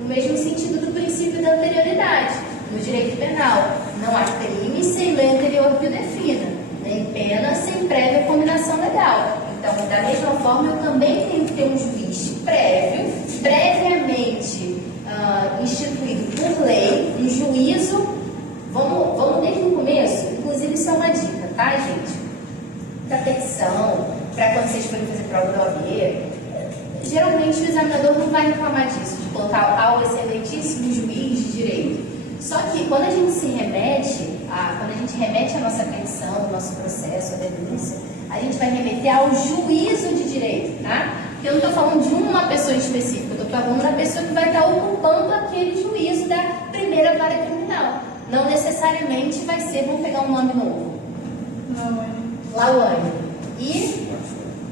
No mesmo sentido do princípio da anterioridade. No direito penal, não há crime sem lei anterior que o defina, nem pena sem prévia combinação legal. Então, da mesma forma, eu também tenho que ter um juiz previamente instituído por lei, um juízo. Vamos desde o começo. Inclusive, isso é uma dica, tá, gente? Para petição, para quando vocês forem fazer prova da OAB, geralmente o examinador não vai reclamar disso, de colocar ao excelentíssimo juiz de direito. Só que quando a gente remete a nossa petição, o nosso processo, a denúncia, a gente vai remeter ao juízo de direito, tá? Porque eu não estou falando de uma pessoa específica, eu estou falando da pessoa que vai estar ocupando aquele juízo da primeira vara criminal. Não necessariamente vai ser, vamos pegar um nome novo. Lauane. E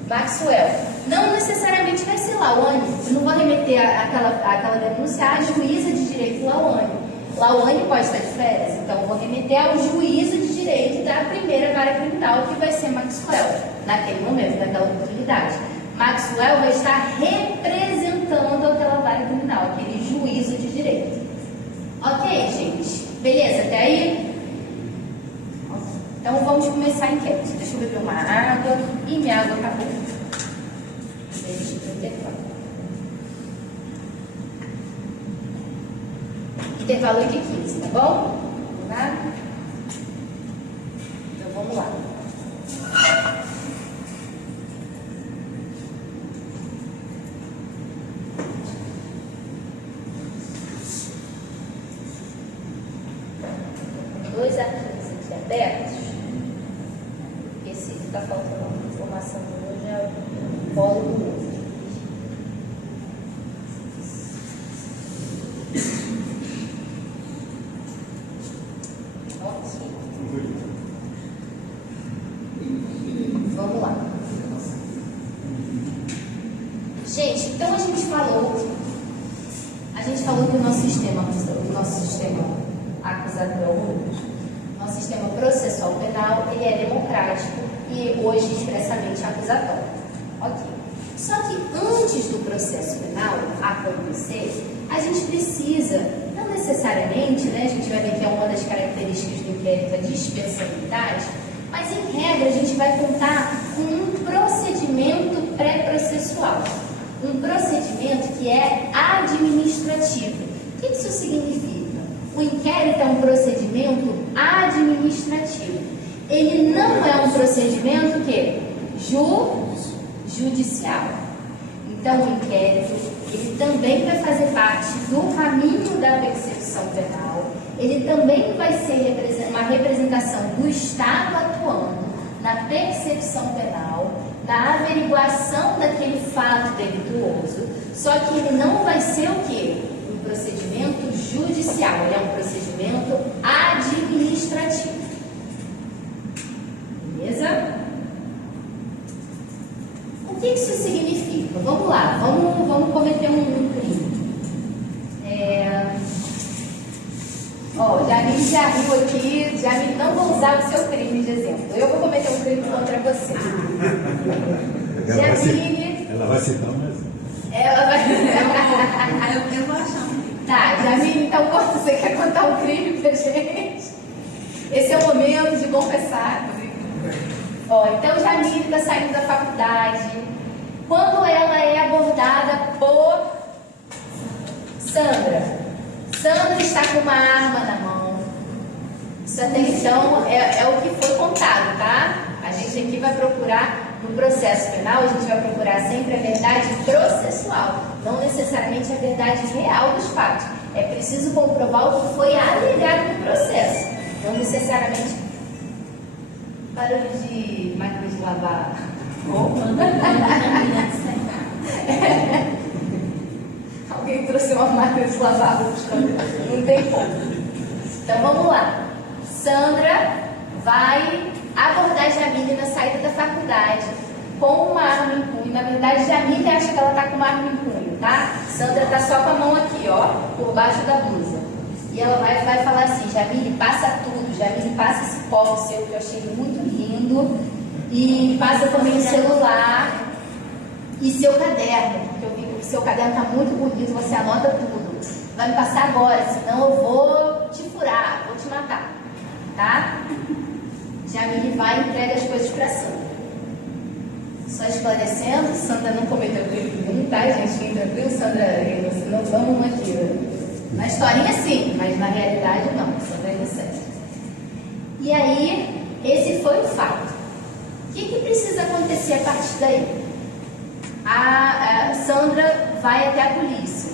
Maxwell. Não necessariamente vai ser Lauane. Eu não vou remeter aquela denúncia à juíza de direito Lauane. Lauane pode estar de férias, então eu vou remeter ao juízo de direito da primeira vara criminal, que vai ser Maxwell, naquele momento, naquela oportunidade. Maxwell vai estar representando aquela vara criminal, aquele juízo de direito. Ok, gente? Beleza, até aí? Então vamos começar a inquérito. Deixa eu beber uma água. E minha água acabou. Deixa eu intervalo. Intervalo de 15, tá bom? Vamos lá? Então vamos lá. Dois arquivos aqui abertos. Esse que está faltando uma informação hoje é o polo do outro. Vamos lá. Gente, então a gente falou que o nosso sistema acusador, nosso sistema processual penal, ele é democrático e hoje expressamente acusatório. Ok. Só que antes do processo penal acontecer, a gente precisa, não necessariamente, né, a gente vai ver que é uma das características do inquérito a dispensabilidade, mas em regra a gente vai contar com um procedimento pré-processual. Um procedimento que é administrativo. O que isso significa? O inquérito é um procedimento administrativo. Ele não é um procedimento que? Judicial. Então, o inquérito, ele também vai fazer parte do caminho da persecução penal. Ele também vai ser uma representação do Estado atuando na persecução penal, na averiguação daquele fato delituoso, só que ele não vai ser o quê? Um procedimento judicial, ele é um procedimento administrativo. Beleza? O que isso significa? Vamos lá, vamos cometer um crime. Jamile já riu aqui, Jamile, não vou usar o seu crime de exemplo. Eu vou cometer um crime contra você. Jamile. Ela vai citar um exemplo. Ela vai. contar o crime pra gente? Esse é o momento de confessar. Ó, então Jamile está saindo da faculdade. Quando ela é abordada por Sandra. Sandra está com uma arma na mão. Isso até então é o que foi contado, tá? A gente aqui vai procurar, no processo penal, a gente vai procurar sempre a verdade processual, não necessariamente a verdade real dos fatos. É preciso comprovar o que foi alegado no processo, não necessariamente barulho de máquina de lavar roupa. Alguém trouxe uma máquina de lavar roupa, não tem como. Então vamos lá. Sandra vai abordar Jamile na saída da faculdade com uma arma em punho. Na verdade, Jamile acha que ela está com uma arma em punho, tá? Sandra está só com a mão aqui, ó, por baixo da blusa. E ela vai falar assim: Jamile, passa tudo. Jamile, passa esse copo seu que eu achei muito lindo. E passa também o celular e seu caderno, porque eu vi que o seu caderno está muito bonito, você anota tudo. Vai me passar agora, senão eu vou te furar, vou te matar, tá? Jamile vai e entrega as coisas para Sandra. Só esclarecendo, Sandra não cometeu crime nenhum, tá, gente? Fiquem tranquilos, Sandra, não vamos aqui. Na historinha sim, mas na realidade não, Sandra é inocente. E aí, esse foi o fato. O que precisa acontecer a partir daí? A Sandra vai até a polícia,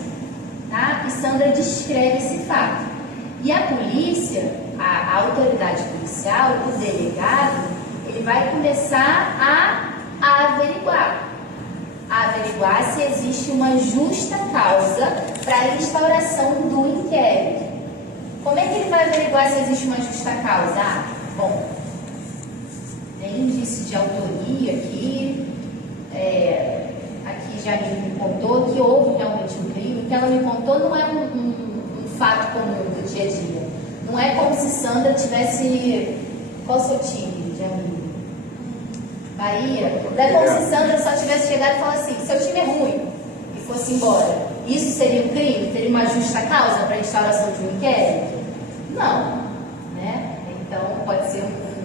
tá? E Sandra descreve esse fato. E a polícia, a autoridade policial, o delegado, ele vai começar a averiguar se existe uma justa causa para a instauração do inquérito. Como é que ele vai averiguar se existe uma justa causa? Bom, tem indício de autoria aqui. Aqui Jamile me contou que houve realmente um crime. O que ela me contou não é um fato comum do dia a dia. Não é como se Sandra tivesse... Qual o seu time, Jamile? Bahia. Não é como se Sandra só tivesse chegado e falado assim: seu time é ruim, e fosse embora. Isso seria um crime? Teria uma justa causa para a instauração de um inquérito? Não, né? Então pode ser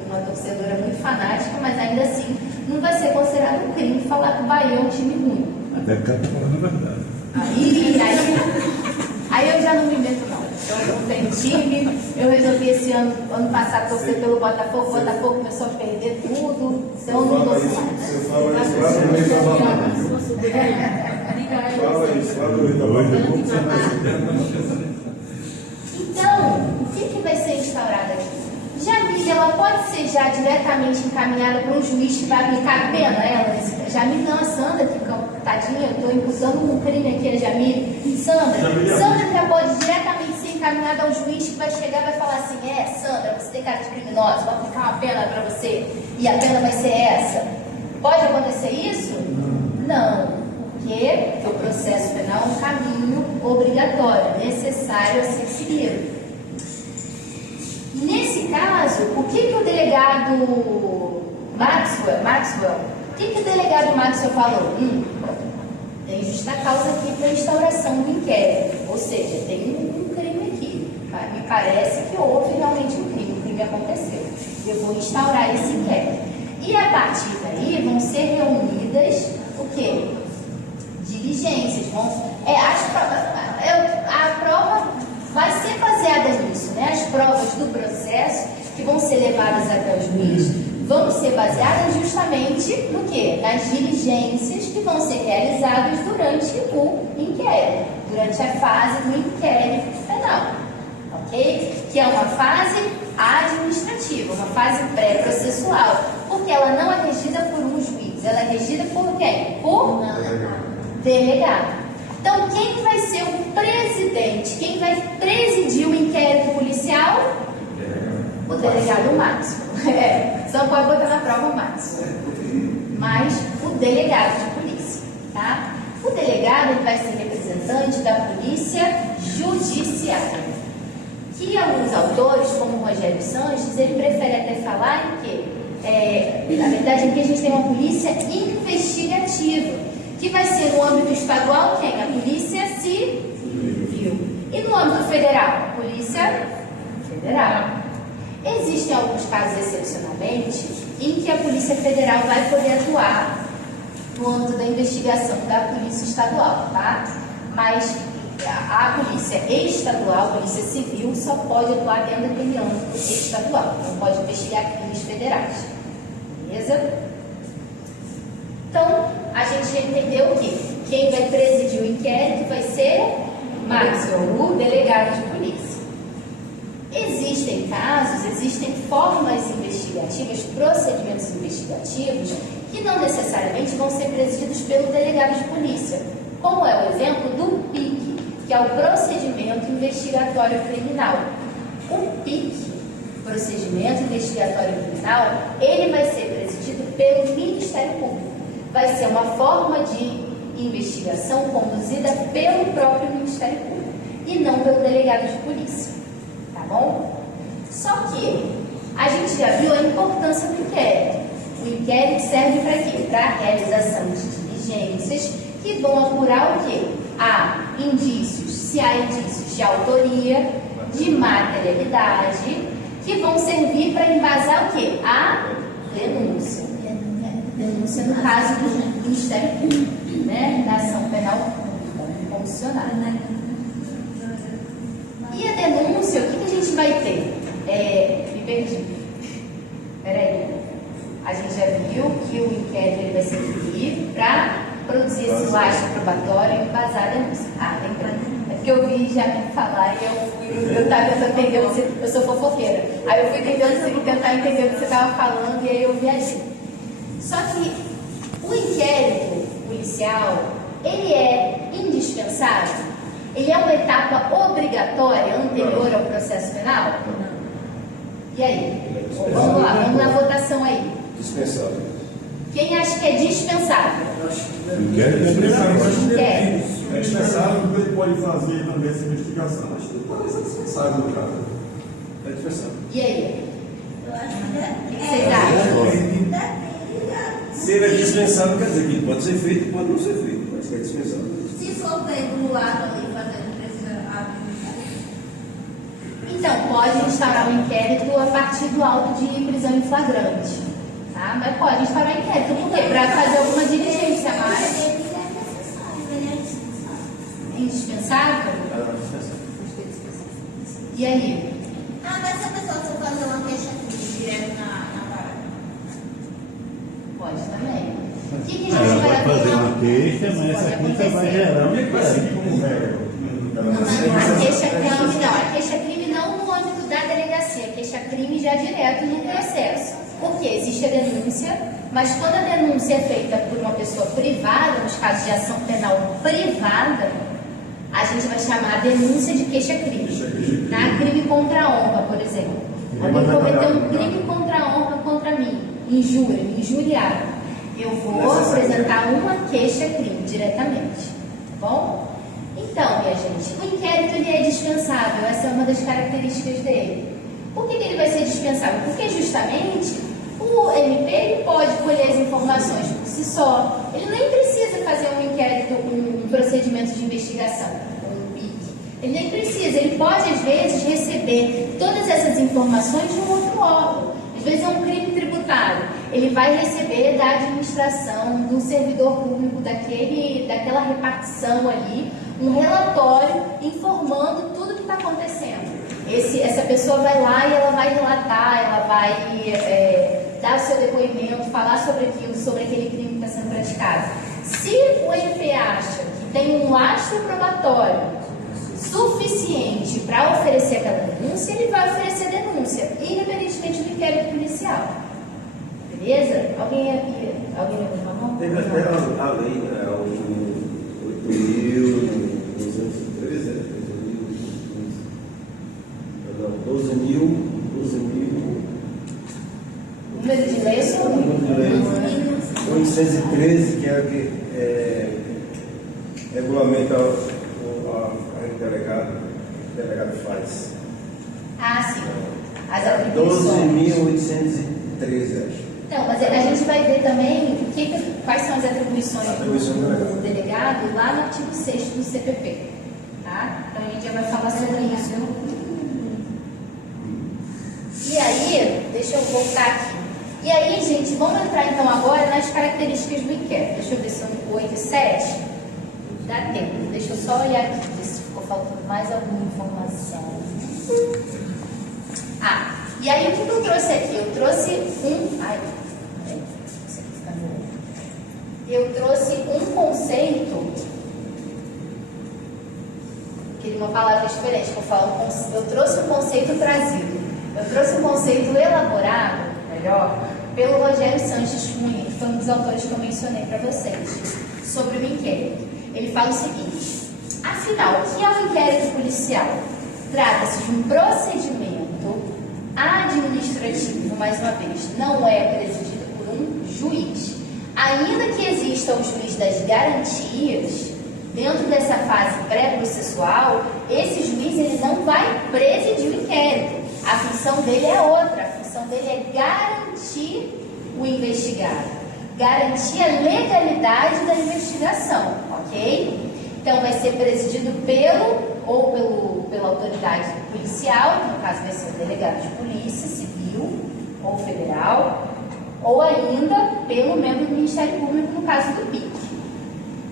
uma torcedora muito fanática, mas ainda assim não vai ser considerado um crime falar que o Bahia é um time ruim. Até porque ela está falando a verdade. Aí eu já não me meto, não. Eu não tenho time. Eu resolvi esse ano passado torcer pelo Botafogo. O Botafogo começou a perder tudo. Então eu não torço mais. Você fala isso lá no meio da balada. Fala isso lá no meio da balada. Então, o que vai ser instaurado aqui? Jamile, ela pode ser já diretamente encaminhada para um juiz que vai aplicar a pena a ela? Jamile não, a Sandra, que tadinha, eu estou imputando um crime aqui a Jamile. Sandra já pode diretamente ser encaminhada ao juiz que vai chegar e vai falar assim: Sandra, você tem cara de criminosa, vou aplicar uma pena para você e a pena vai ser essa. Pode acontecer isso? Não, porque o processo penal é um caminho obrigatório, necessário a ser seguido. Nesse caso, o que o delegado Maxwell, o que o delegado Maxwell falou? Tem justa causa aqui para a instauração do inquérito, ou seja, tem um crime aqui. Me parece que houve realmente um crime aconteceu. Eu vou instaurar esse inquérito. E a partir daí vão ser reunidas o quê? Diligências. A prova vai ser baseada nisso, né? As provas do processo que vão ser levadas até o juiz vão ser baseadas justamente no quê? Nas diligências que vão ser realizadas durante o inquérito, durante a fase do inquérito penal, ok? Que é uma fase administrativa, uma fase pré-processual, porque ela não é regida por um juiz, ela é regida por quem? Por delegado. Então, quem vai ser o presidente? Quem vai presidir o inquérito policial? O delegado Maxwell. Só pode botar na prova o Maxwell. Mas o delegado de polícia, tá? O delegado ele vai ser representante da polícia judiciária. Que alguns autores, como o Rogério Sanches, ele prefere até falar em que, na verdade, aqui a gente tem uma polícia investigativa, que vai ser no âmbito estadual quem? A polícia civil. E no âmbito federal? Polícia Federal. Existem alguns casos, excepcionalmente, em que a Polícia Federal vai poder atuar no âmbito da investigação da Polícia Estadual, tá? Mas a Polícia Estadual, a Polícia Civil, só pode atuar dentro daquele âmbito estadual, não pode investigar crimes federais. Beleza? Então, a gente já entendeu que quem vai presidir o inquérito vai ser o delegado de polícia. Existem casos, existem formas investigativas, procedimentos investigativos, que não necessariamente vão ser presididos pelo delegado de polícia, como é o exemplo do PIC, que é o Procedimento Investigatório Criminal. O PIC, Procedimento Investigatório Criminal, ele vai ser presidido pelo Ministério Público. Vai ser uma forma de investigação conduzida pelo próprio Ministério Público e não pelo delegado de polícia, tá bom? Só que a gente já viu a importância do inquérito. O inquérito serve para quê? Para a realização de diligências que vão apurar o quê? Há indícios, se há indícios de autoria, de materialidade, que vão servir para embasar o quê? A denúncia. Denúncia no caso do Ministério Público, né? Da ação penal condicionada. E a denúncia, o que a gente vai ter? Me perdi. Peraí. A gente já viu que o inquérito ele vai servir para produzir esse lastro probatório e embasar a denúncia. Lembrando. É porque eu vi já me falar e eu estava tentando entender, eu sou fofoqueira. Aí eu fui tentar entender o que você estava falando e aí eu viajei. Só que o inquérito policial, ele é indispensável? Ele é uma etapa obrigatória anterior ao processo penal? Não. E aí? Vamos lá, vamos na votação aí. Dispensável. Quem acha que é dispensável? É dispensável porque ele pode fazer também essa investigação. Acho que pode ser dispensável no caso. É dispensável. E aí? Eu acho que O que vocês acham? Se ele é dispensável, quer dizer que ele pode ser feito e pode não ser feito, mas que é dispensável. Se for pego no lado ali fazendo precisa Então, pode instaurar um inquérito a partir do auto de prisão em flagrante. Tá? Mas pode instaurar inquérito. Por quê? Para fazer alguma diligência a mais. Indispensável? E aí? Mas se a pessoa for fazer uma queixa direto na vara? Pode também. O que a Ela gente vai vai fazer apurar? uma queixa, mas Isso essa pode queixa vai acontecer. gerar um Vai inquérito. seguir como regra. A queixa-crime não no âmbito da delegacia, a queixa-crime já direto no processo. Porque existe a denúncia, mas quando a denúncia é feita por uma pessoa privada, nos casos de ação penal privada, a gente vai chamar a denúncia de queixa-crime. Tá? Crime contra a honra, por exemplo. Alguém cometeu um crime contra a honra contra mim, injúria, me injuriaram. Eu vou apresentar uma queixa-crime diretamente. Tá bom? Então, minha gente, o inquérito ele é dispensável, essa é uma das características dele. Por que ele vai ser dispensável? Porque justamente o MP ele pode colher as informações por si só. Ele nem precisa fazer um inquérito, um procedimento de investigação, um PIC. Ele nem precisa, ele pode às vezes receber todas essas informações de um outro órgão. Às vezes é um crime tributário. Ele vai receber da administração, do servidor público daquela repartição ali, um relatório informando tudo o que está acontecendo. Essa pessoa vai lá e ela vai relatar, ela vai dar o seu depoimento, falar sobre aquilo, sobre aquele crime que está sendo praticado. Se o MP acha que tem um lastro probatório suficiente para oferecer aquela denúncia, ele vai oferecer a denúncia, independentemente do inquérito policial. Beleza? Alguém levantou a mão? Teve até a lei, né, o 8.213, 12.000. Número de leis ou 813, que é o que regulamenta o delegado faz. sim. As atribuições. 12.813, acho. Então, mas a gente vai ver também quais são as atribuições Atribuição do do delegado lá no artigo 6º do CPP. Tá? Então, a gente dia vai falar sobre isso. E aí, deixa eu voltar aqui. E aí, gente, vamos entrar então agora nas características do inquérito. Deixa eu ver se são 8 e 7. Dá tempo. Deixa eu só olhar aqui, ver se ficou faltando mais alguma informação. E aí, o que eu trouxe aqui? Eu trouxe um conceito, queria uma palavra diferente, eu trouxe um conceito trazido. Eu trouxe um conceito elaborado, melhor, pelo Rogério Sanches Cunha, que foi um dos autores que eu mencionei para vocês, sobre o inquérito. Ele fala o seguinte: afinal, o que é um inquérito policial? Trata-se de um procedimento administrativo, mais uma vez, não é presidido por um juiz. Ainda que exista o juiz das garantias, dentro dessa fase pré-processual, esse juiz ele não vai presidir o inquérito. A função dele é outra, a função dele é garantir o investigado, garantir a legalidade da investigação, ok? Então vai ser presidido pela autoridade policial, que no caso vai ser o delegado de polícia civil ou federal, ou ainda pelo membro do Ministério Público, no caso do PIC.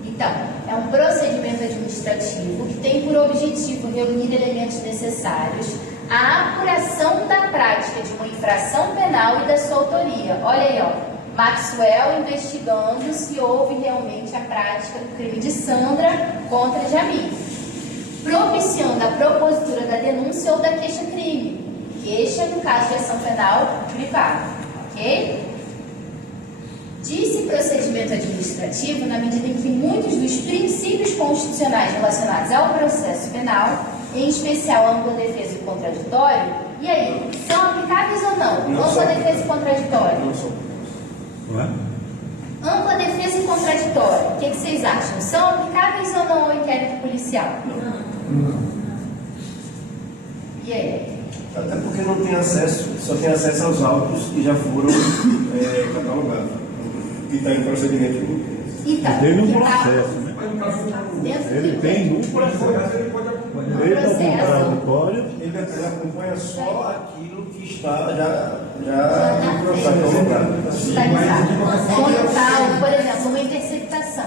Então, é um procedimento administrativo que tem por objetivo reunir elementos necessários à apuração da prática de uma infração penal e da sua autoria. Olha aí, Maxwell investigando se houve realmente a prática do crime de Sandra contra Jamil, propiciando a propositura da denúncia ou da queixa-crime. Queixa, no caso de ação penal privada, ok? Diz-se procedimento administrativo na medida em que muitos dos princípios constitucionais relacionados ao processo penal, em especial ampla defesa e contraditório, e aí, são aplicáveis ou não? Ampla defesa e contraditório? Não são. Não é? Ampla defesa e contraditório, o que vocês acham? São aplicáveis ou não ao inquérito policial? Não. E aí? Até porque não tem acesso, só tem acesso aos autos que já foram catalogados, que está em procedimento. Então, Teve um que tá processo, né? dentro do Ele tem um Processo, processo. ele pode acompanhar. Ele está contraditório. Ele acompanha só aquilo que está já Está colocado. Quando está, por exemplo, uma interceptação.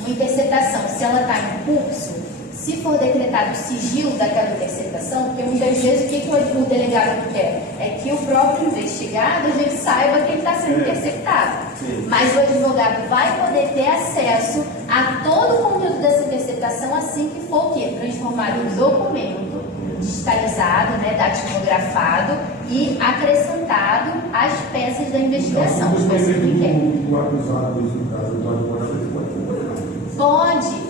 Uma interceptação, se ela está em curso, se for decretado o sigilo daquela interceptação, porque muitas vezes o que o delegado quer? É que o próprio investigado, a gente saiba que ele está sendo interceptado. Sim. Mas o advogado vai poder ter acesso a todo o conteúdo dessa interceptação assim que for o quê? Transformado em documento, digitalizado, datilografado e acrescentado às peças da investigação. Então, se você do acusado, no caso do advogado, ele pode acompanhar.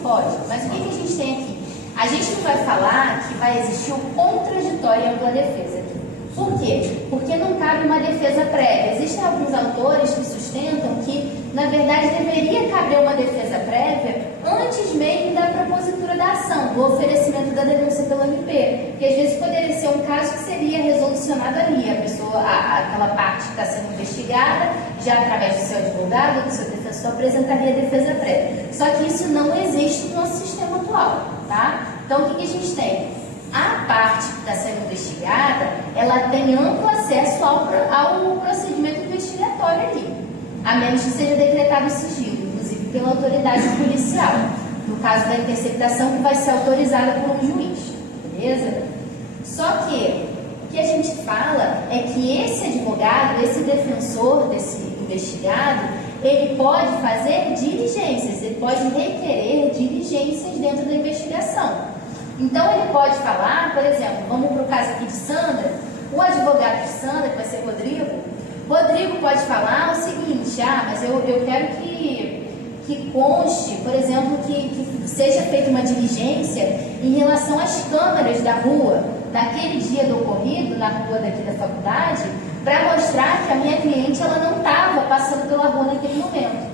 Pode. Mas o que a gente tem aqui? A gente não vai falar que vai existir o contraditório e ampla defesa aqui. Por quê? Porque não cabe uma defesa prévia. Existem alguns autores que sustentam que, na verdade, deveria caber uma defesa prévia antes mesmo da propositura da ação, do oferecimento da denúncia pelo MP. Porque às vezes poderia ser um caso que seria resolucionado ali. A pessoa, aquela parte que está sendo investigada, já através do seu advogado, do seu defensor, apresentaria a defesa prévia. Só que isso não existe no nosso sistema atual, tá? Então, o que a gente tem? A parte que está sendo investigada, ela tem amplo acesso ao procedimento investigatório ali, a menos que seja decretado o sigilo, inclusive pela autoridade policial, no caso da interceptação, que vai ser autorizada por um juiz, beleza? Só que o que a gente fala é que esse advogado, esse defensor desse investigado, ele pode fazer diligências, ele pode requerer diligências dentro da investigação. Então, ele pode falar, por exemplo, vamos para o caso aqui de Sandra, o advogado de Sandra, que vai ser Rodrigo pode falar o seguinte: mas eu quero que conste, por exemplo, que seja feita uma diligência em relação às câmeras da rua, naquele dia do ocorrido, na rua daqui da faculdade, para mostrar que a minha cliente ela não estava passando pela rua naquele momento.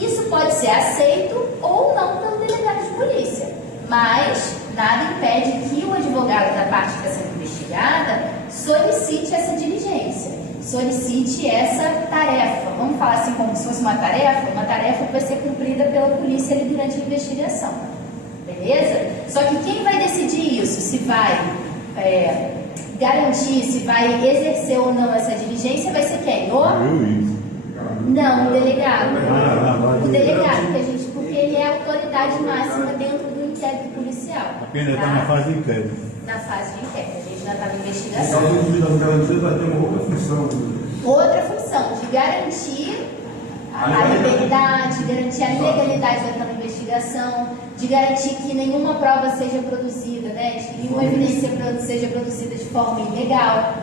Isso pode ser aceito ou não pelo delegado de polícia, mas nada impede que o advogado da parte que está sendo investigada solicite essa diligência, solicite essa tarefa. Vamos falar assim como se fosse uma tarefa que vai ser cumprida pela polícia ali durante a investigação. Beleza? Só que quem vai decidir isso? Se vai garantir, se vai exercer ou não essa diligência, vai ser quem? Não, o delegado. O delegado, porque ele é a autoridade máxima dentro do inquérito policial. Porque ainda está na fase de inquérito. Na fase de inquérito, a gente ainda está na investigação. Então, o juiz das garantias vai ter uma outra função. Outra função, de garantir a liberdade, garantir a legalidade daquela investigação, de garantir que nenhuma prova seja produzida, né? De que nenhuma evidência seja produzida de forma ilegal,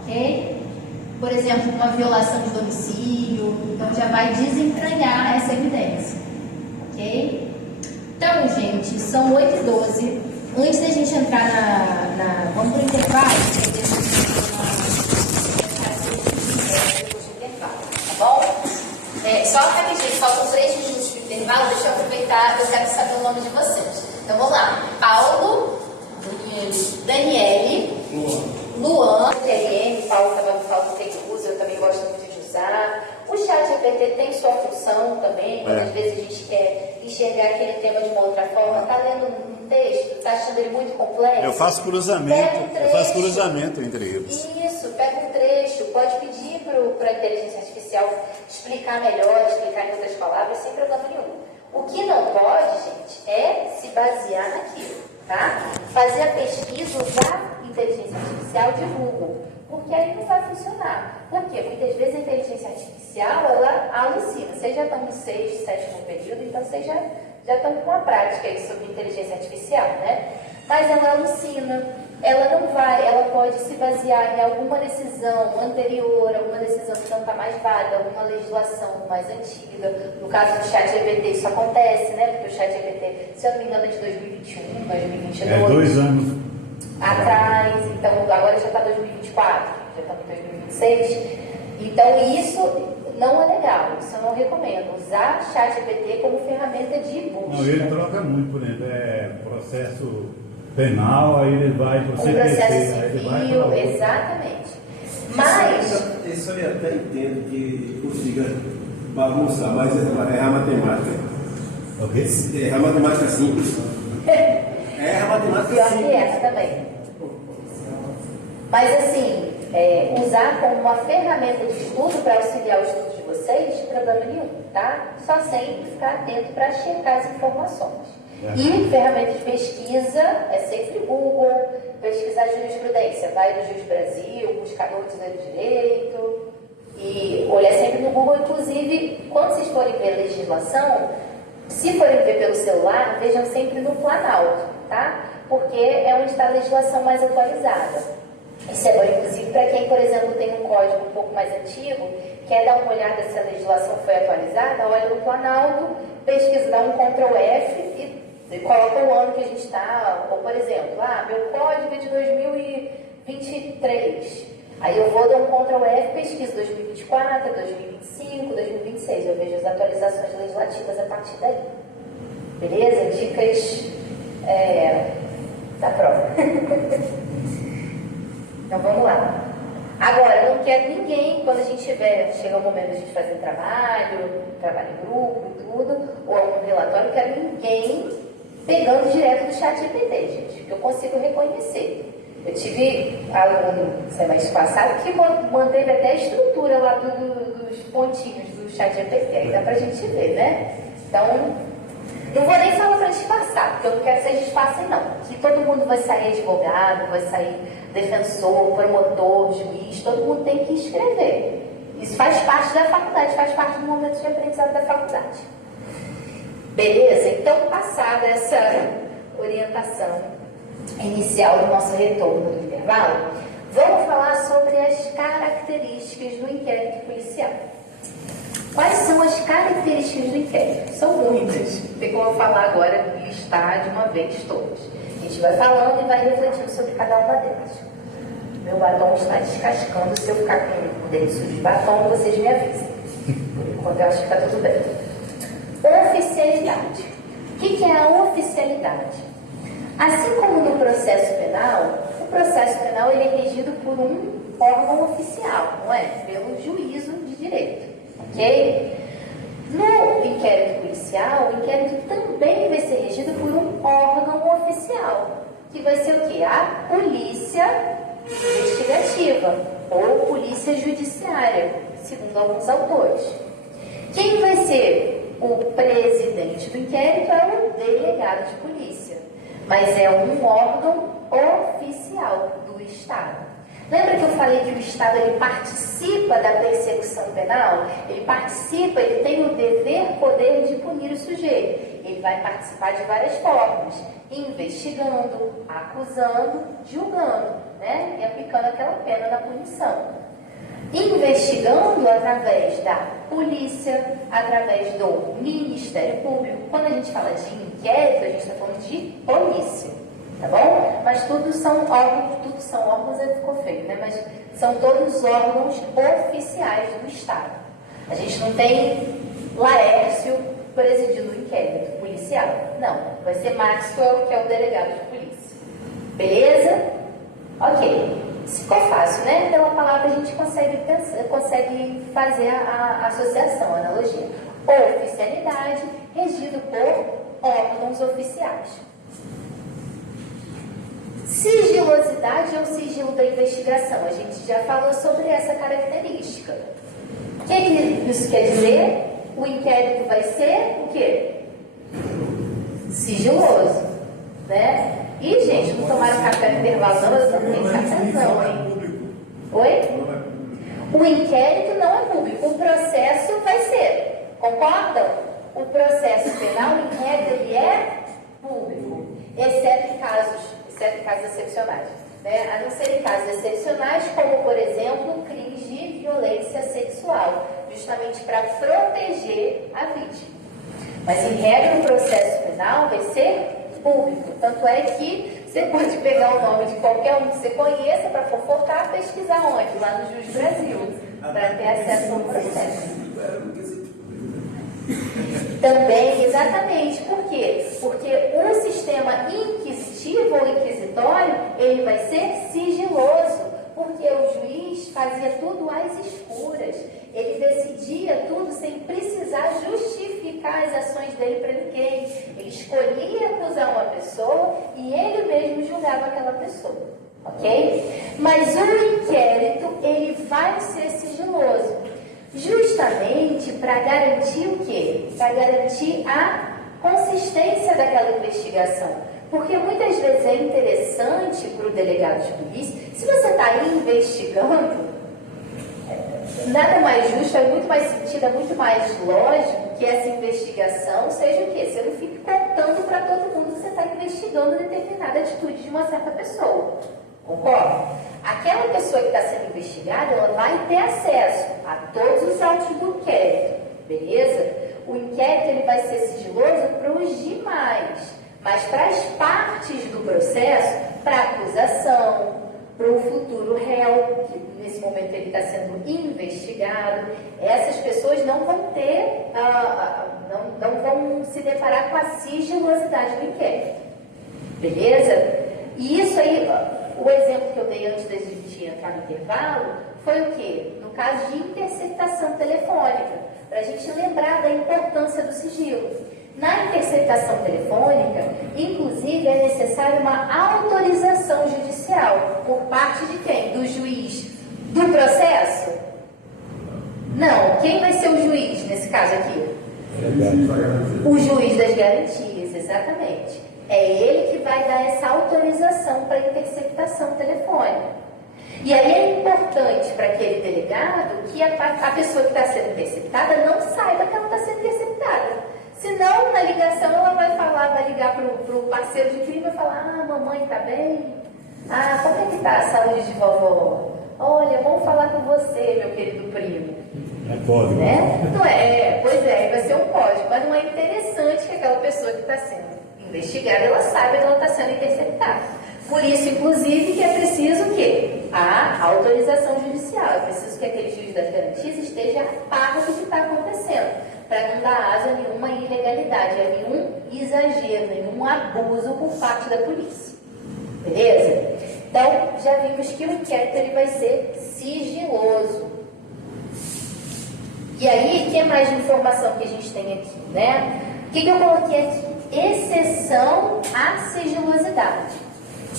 ok? Por exemplo, uma violação de domicílio, então já vai desentranhar essa evidência, ok? Então, gente, são 8h12. Antes da gente entrar vamos para o intervalo, tá bom? Só rapidinho, faltam 3 minutos para o intervalo, deixa eu aproveitar, eu quero saber o nome de vocês. Então vamos lá. Paulo, Daniele, Luan, TLM, Paulo tem uso, eu também gosto muito de usar. O ChatGPT tem sua função também, quando às vezes a gente quer enxergar aquele tema de uma outra forma, está lendo um texto, está achando ele muito complexo. Eu faço cruzamento entre eles. Isso, pega um trecho, pode pedir para a inteligência artificial explicar melhor, explicar em outras palavras, sem problema nenhum. O que não pode, gente, é se basear naquilo, tá? Fazer a pesquisa, usar a inteligência artificial de Google, porque aí não vai funcionar. Por quê? Muitas vezes a inteligência artificial, ela alucina. Vocês já estão no 6º, 7º período, então vocês já estão com uma prática aí sobre inteligência artificial, né? Mas ela alucina, ela pode se basear em alguma decisão anterior, alguma decisão que não está mais válida, alguma legislação mais antiga. No caso do ChatGPT isso acontece, né? Porque o ChatGPT, se eu não me engano, é de 2021, 2022. 2 anos. Atrás, então agora já está 2024, já estamos em 2026. Então isso não é legal, isso eu não recomendo. Usar ChatGPT como ferramenta de busca. Não, ele troca muito, por exemplo, processo penal, aí ele vai para o CPC, processo civil, exatamente. Mas isso eu até entendo que consiga bagunçar, mas é a matemática. Ok? É a matemática simples. É a matemática pior simples. que essa também. Mas assim, usar como uma ferramenta de estudo para auxiliar o estudo de vocês, problema nenhum, tá? Só sempre ficar atento para checar as informações. E ferramenta de pesquisa é sempre Google, pesquisar jurisprudência, vai no Juiz Brasil, buscador do direito, e olhar sempre no Google. Inclusive, quando vocês forem ver legislação, se forem ver pelo celular, vejam sempre no Planalto, tá? Porque é onde está a legislação mais atualizada. Isso é bom, inclusive, para quem, por exemplo, tem um código um pouco mais antigo, quer dar uma olhada se a legislação foi atualizada, olha no Planalto, pesquisa, dá um Ctrl F e coloca o ano que a gente está. Ou, por exemplo, meu código é de 2023. Aí eu vou dar um Ctrl F, pesquiso 2024, 2025, 2026. Eu vejo as atualizações legislativas a partir daí. Beleza? Dicas da prova. Então vamos lá. Agora, não quero ninguém, quando a gente chega o momento de a gente fazer um trabalho em grupo e tudo, ou algum relatório, não quero ninguém pegando direto do ChatGPT, gente, porque eu consigo reconhecer. Eu tive aluno semestre passado que manteve até a estrutura lá dos pontinhos do ChatGPT, aí dá pra gente ver, né? Então, não vou nem falar pra disfarçar, porque eu não quero que vocês disfarcem, não. Que todo mundo vai sair advogado, vai sair defensor, promotor, juiz, todo mundo tem que escrever. Isso faz parte da faculdade, faz parte do momento de aprendizado da faculdade. Beleza? Então, passada essa orientação inicial do nosso retorno do intervalo, vamos falar sobre as características do inquérito policial. Quais são as características do inquérito? São muitas. Tem como eu falar agora, listar de uma vez todas. A gente vai falando e vai refletindo sobre cada uma delas. Meu batom está descascando. Se eu ficar com o dedo sujo de batom, vocês me avisam. Por enquanto eu acho que está tudo bem. Oficialidade. O que é a oficialidade? Assim como no processo penal, o processo penal ele é regido por um órgão oficial, não é? Pelo juízo de direito. Ok? No inquérito policial, o inquérito também vai ser regido por um órgão oficial, que vai ser o quê? A polícia investigativa ou polícia judiciária, segundo alguns autores. Quem vai ser o presidente do inquérito é o delegado de polícia, mas é um órgão oficial do Estado. Lembra que eu falei que o Estado ele participa da persecução penal? Ele participa, ele tem o poder de punir o sujeito. Ele vai participar de várias formas, investigando, acusando, julgando, né? E aplicando aquela pena na punição. Investigando através da polícia, através do Ministério Público. Quando a gente fala de inquérito, a gente está falando de polícia, tá bom? Mas tudo são órgãos, aí ficou feio, né? Mas são todos órgãos oficiais do Estado. A gente não tem Laércio presidindo o inquérito policial. Não, vai ser Maxwell, que é o delegado de polícia. Beleza? Ok. Isso ficou fácil, né? Então, a palavra a gente consegue fazer a associação, a analogia. Oficialidade, regido por órgãos oficiais. Sigilosidade ou sigilo da investigação. A gente já falou sobre essa característica. O que isso quer dizer? O inquérito vai ser o quê? Sigiloso, né? Ih, gente, não tomaram café no intervalo, não, eu também cafezão, hein? Oi? O inquérito não é público, o processo vai ser. Concordam? O processo penal, o inquérito, ele é público, exceto em casos excepcionais. Né? A não ser em casos excepcionais, como, por exemplo, crimes de violência sexual, justamente para proteger a vítima. Mas, em regra, o processo penal vai ser público. Tanto é que você pode pegar o nome de qualquer um que você conheça para fofocar, pesquisar onde? Lá no Jus Brasil, para ter acesso ao processo. Também, exatamente. Por quê? Porque o sistema inquisitivo ou inquisitório, ele vai ser sigiloso, porque o juiz fazia tudo às escuras. Ele decidia tudo sem precisar justificar as ações dele para ninguém. Ele escolhia acusar uma pessoa e ele mesmo julgava aquela pessoa. Ok? Mas o inquérito, ele vai ser sigiloso. Justamente para garantir o quê? Para garantir a consistência daquela investigação. Porque muitas vezes é interessante para o delegado de polícia, se você está investigando, nada mais justo, é muito mais sentido, é muito mais lógico que essa investigação seja o quê? Você não fique contando para todo mundo que você está investigando determinada atitude de uma certa pessoa. Concorda? Aquela pessoa que está sendo investigada, ela vai ter acesso a todos os autos do inquérito, beleza? O inquérito ele vai ser sigiloso para os demais, mas para as partes do processo, para a acusação, para o futuro réu, que nesse momento ele está sendo investigado, essas pessoas não vão ter, não vão se deparar com a sigilosidade do inquérito, beleza? E isso aí, o exemplo que eu dei antes da gente entrar no intervalo, foi o quê? No caso de interceptação telefônica, para a gente lembrar da importância do sigilo. Na interceptação telefônica, inclusive, é necessária uma autorização judicial por parte de quem? Do juiz do processo? Não. Quem vai ser o juiz nesse caso aqui? O juiz das garantias, exatamente. É ele que vai dar essa autorização para a interceptação telefônica. E aí é importante para aquele delegado que a pessoa que está sendo interceptada não saiba que ela está sendo interceptada. Senão, na ligação, ela vai ligar para o parceiro de crime e vai falar: mamãe está bem? Como é que está a saúde de vovó? Olha, vamos falar com você, meu querido primo. É código. Né? Não é, pois é, vai ser um código, mas não é interessante que aquela pessoa que está sendo investigada, ela saiba que ela está sendo interceptada. Por isso, inclusive, que é preciso o quê? A autorização judicial. É preciso que aquele juiz das garantias esteja a par do que está acontecendo, para não dar asa a nenhuma ilegalidade, a nenhum exagero, nenhum abuso por parte da polícia. Beleza? Então, já vimos que o inquérito ele vai ser sigiloso. E aí, o que mais de informação que a gente tem aqui, né? O que eu coloquei aqui? Exceção à sigilosidade.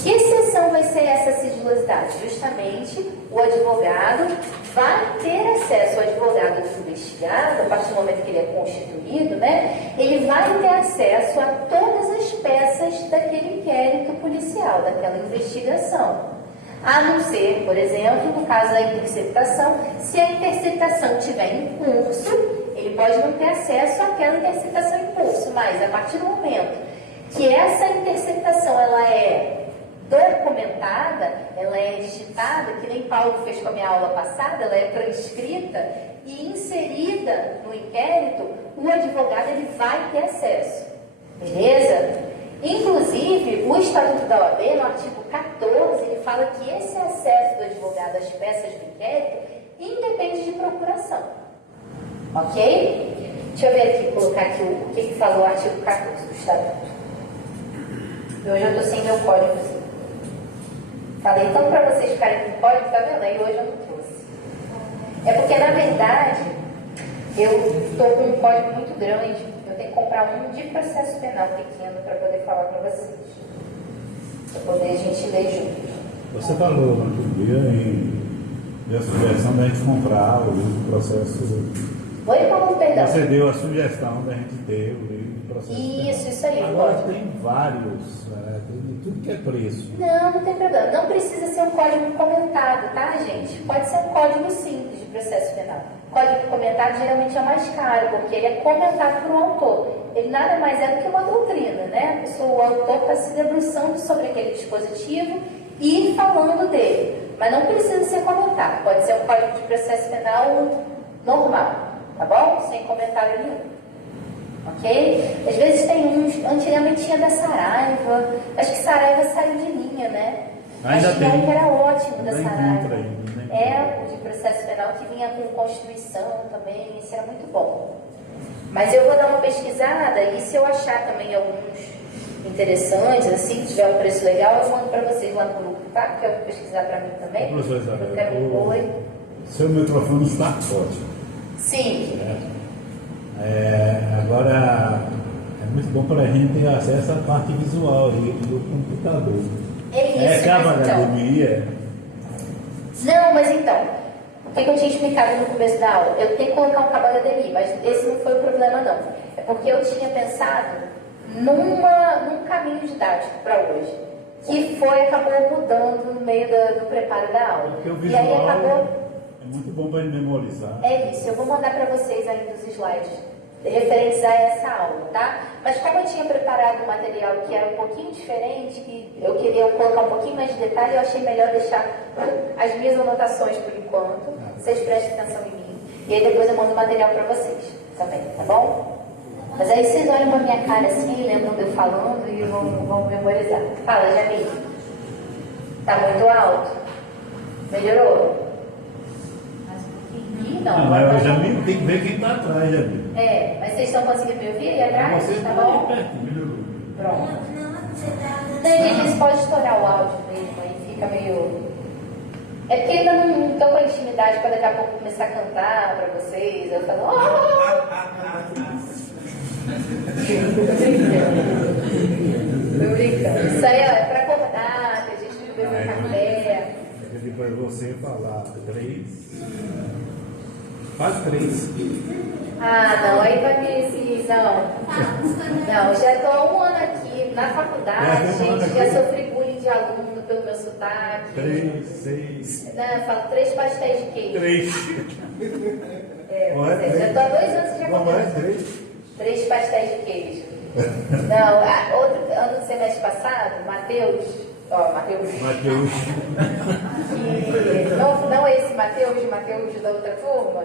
Que exceção vai ser essa sigilosidade? Justamente, o advogado vai ter acesso, o advogado do investigado, a partir do momento que ele é constituído, né? Ele vai ter acesso a todas as peças daquele inquérito policial, daquela investigação. A não ser, por exemplo, no caso da interceptação, se a interceptação estiver em curso, ele pode não ter acesso àquela interceptação em curso, mas a partir do momento que essa interceptação ela é documentada, ela é digitada, que nem Paulo fez com a minha aula passada, ela é transcrita e inserida no inquérito, o advogado ele vai ter acesso, beleza? Inclusive, o Estatuto da OAB, no artigo 14, ele fala que esse acesso do advogado às peças do inquérito independe de procuração. Ok? Deixa eu ver aqui, colocar aqui o que falou o artigo 14 do Estatuto. Hoje eu estou sem meu códigozinho. Falei então para vocês ficarem com o código, tá vendo? Aí hoje eu não trouxe. É porque, na verdade, eu estou com um código muito grande. Eu tenho que comprar um de processo penal pequeno para poder falar para vocês. Para poder a gente ler junto. Você falou no outro dia em a sugestão da gente comprar o livro do processo. Oi, Paulo, perdão. Você deu a sugestão da gente ter o livro do processo. Isso aí. Agora pode. tem vários, tem de tudo que é preço. Não tem problema. Não precisa ser um código comentado, tá, gente? Pode ser um código simples de processo penal. Código comentado geralmente é mais caro, porque ele é comentado por um autor. Ele nada mais é do que uma doutrina, né? O autor está se debruçando sobre aquele dispositivo e falando dele. Mas não precisa ser comentado. Pode ser um código de processo penal normal, tá bom? Sem comentário nenhum. Ok? Às vezes tem uns, antigamente tinha da Saraiva, acho que Saraiva saiu de linha, né? Ainda acho tem. Que era ótimo da Ainda Saraiva. encontra ainda. É, o de processo penal que vinha com Constituição também, isso era muito bom. Mas eu vou dar uma pesquisada e se eu achar também alguns interessantes, assim, se tiver um preço legal, eu mando para vocês lá no grupo, tá? Porque eu vou pesquisar para mim também. Professor Isabel, Eu quero... Oi? Seu microfone está ótimo. Sim. Agora, é muito bom para a gente ter acesso à parte visual aí do computador. É isso, que a mas então... academia. Não, mas então, o que eu tinha explicado no começo da aula? Eu tenho que colocar um cabo HDMI, mas esse não foi o problema não. É porque eu tinha pensado num caminho didático para hoje, que acabou mudando no meio do preparo da aula. Porque o E visual aí acabou... é muito bom para memorizar. É isso, eu vou mandar para vocês ainda os slides referentes a essa aula, tá? Mas como eu tinha preparado um material que era um pouquinho diferente, que eu queria colocar um pouquinho mais de detalhe, eu achei melhor deixar as minhas anotações por enquanto. Vocês prestem atenção em mim. E aí depois eu mando o material para vocês também, tá bom? Mas aí vocês olham para minha cara assim, lembram de eu falando e vão memorizar. Fala, Jamil. Tá muito alto? Melhorou? Não, mas o Jamil tem que ver quem está atrás, Jamil. mas vocês estão conseguindo me ouvir aí atrás? Você Tá está bom? pertinho. Pronto. Não, você tá... Não, gente, pode estourar o áudio mesmo, aí fica meio... É porque ainda não estou com a intimidade para daqui a pouco começar a cantar para vocês. Eu falo... Tô brincando. Isso aí é para acordar, que a gente bebe um café. Depois você falar 3. Faz 3. Não, aí vai ter esse... Não, já estou há um ano aqui na faculdade, gente, já sofri bullying de aluno pelo meu sotaque. 3, 6. Não, eu falo 3 pastéis de queijo. 3. Já estou há 2 anos já comendo. 3 pastéis de queijo. Não, outro ano do semestre passado, Matheus, não esse Matheus da outra turma,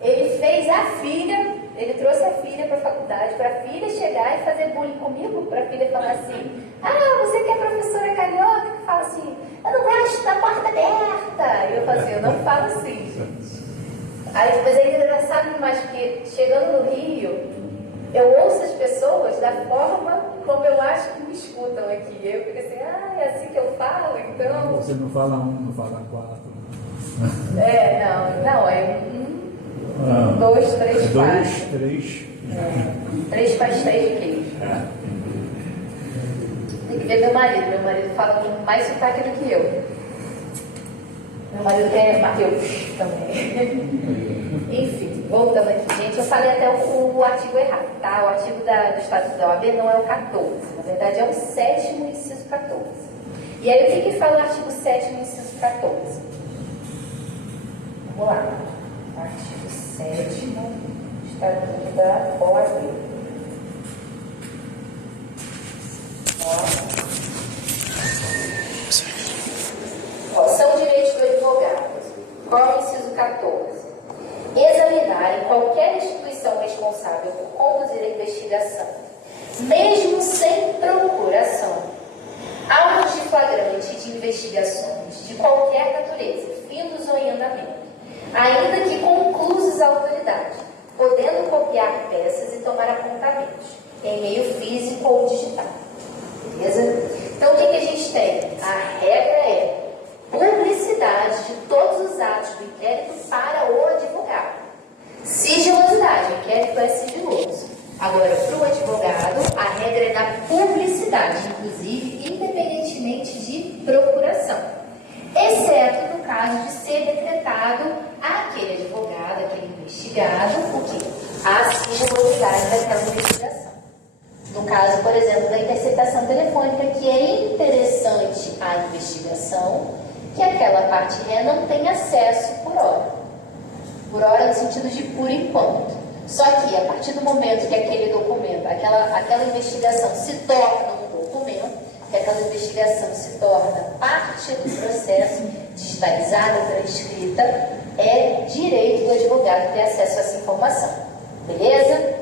ele fez a filha, ele trouxe a filha para a faculdade, para a filha chegar e fazer bullying comigo, para a filha falar assim, você que é professora carioca, que fala assim, eu não gosto da porta aberta. E eu falo assim, eu não falo assim, gente. Aí depois é engraçado demais, porque chegando no Rio, eu ouço as pessoas da forma como eu acho que me escutam aqui. Eu fico assim, é assim que eu falo, então... Você não fala 1, não fala 4. 2, 3, 4. 2, 3. 3 pastéis de queijo. Tem que ver meu marido. Meu marido fala com mais sotaque do que eu. Meu marido é Mateus também. Enfim, voltando aqui, gente. Eu falei até o artigo errado, tá? O artigo do Estatuto da OAB não é o 14. Na verdade, é o 7º, inciso 14. E aí, o que fala o artigo 7º, inciso 14? Vamos lá. Artigo 7º, Estatuto da OAB. São direitos do advogado. Qual é o inciso 14? Examinar em qualquer instituição responsável por conduzir a investigação, mesmo sem procuração, autos de flagrante de investigações de qualquer natureza, findos ou em andamento, ainda que conclusos à autoridade, podendo copiar peças e tomar apontamentos, em meio físico ou digital. Beleza? Então, o que a gente tem? A regra é publicidade de todos os atos do inquérito para o advogado. Sigilosidade, o inquérito é sigiloso. Agora, para o advogado, a regra é da publicidade, inclusive, independentemente de procuração. Exceto no caso de ser decretado àquele advogado, aquele investigado, o quê? A sigilosidade daquela investigação. No caso, por exemplo, da interceptação telefônica, que é interessante à investigação, que aquela parte ré não tem acesso por hora. Por hora no sentido de por enquanto. Só que a partir do momento que aquele documento, aquela investigação se torna um documento, que aquela investigação se torna parte do processo, digitalizada, transcrita, é direito do advogado ter acesso a essa informação. Beleza?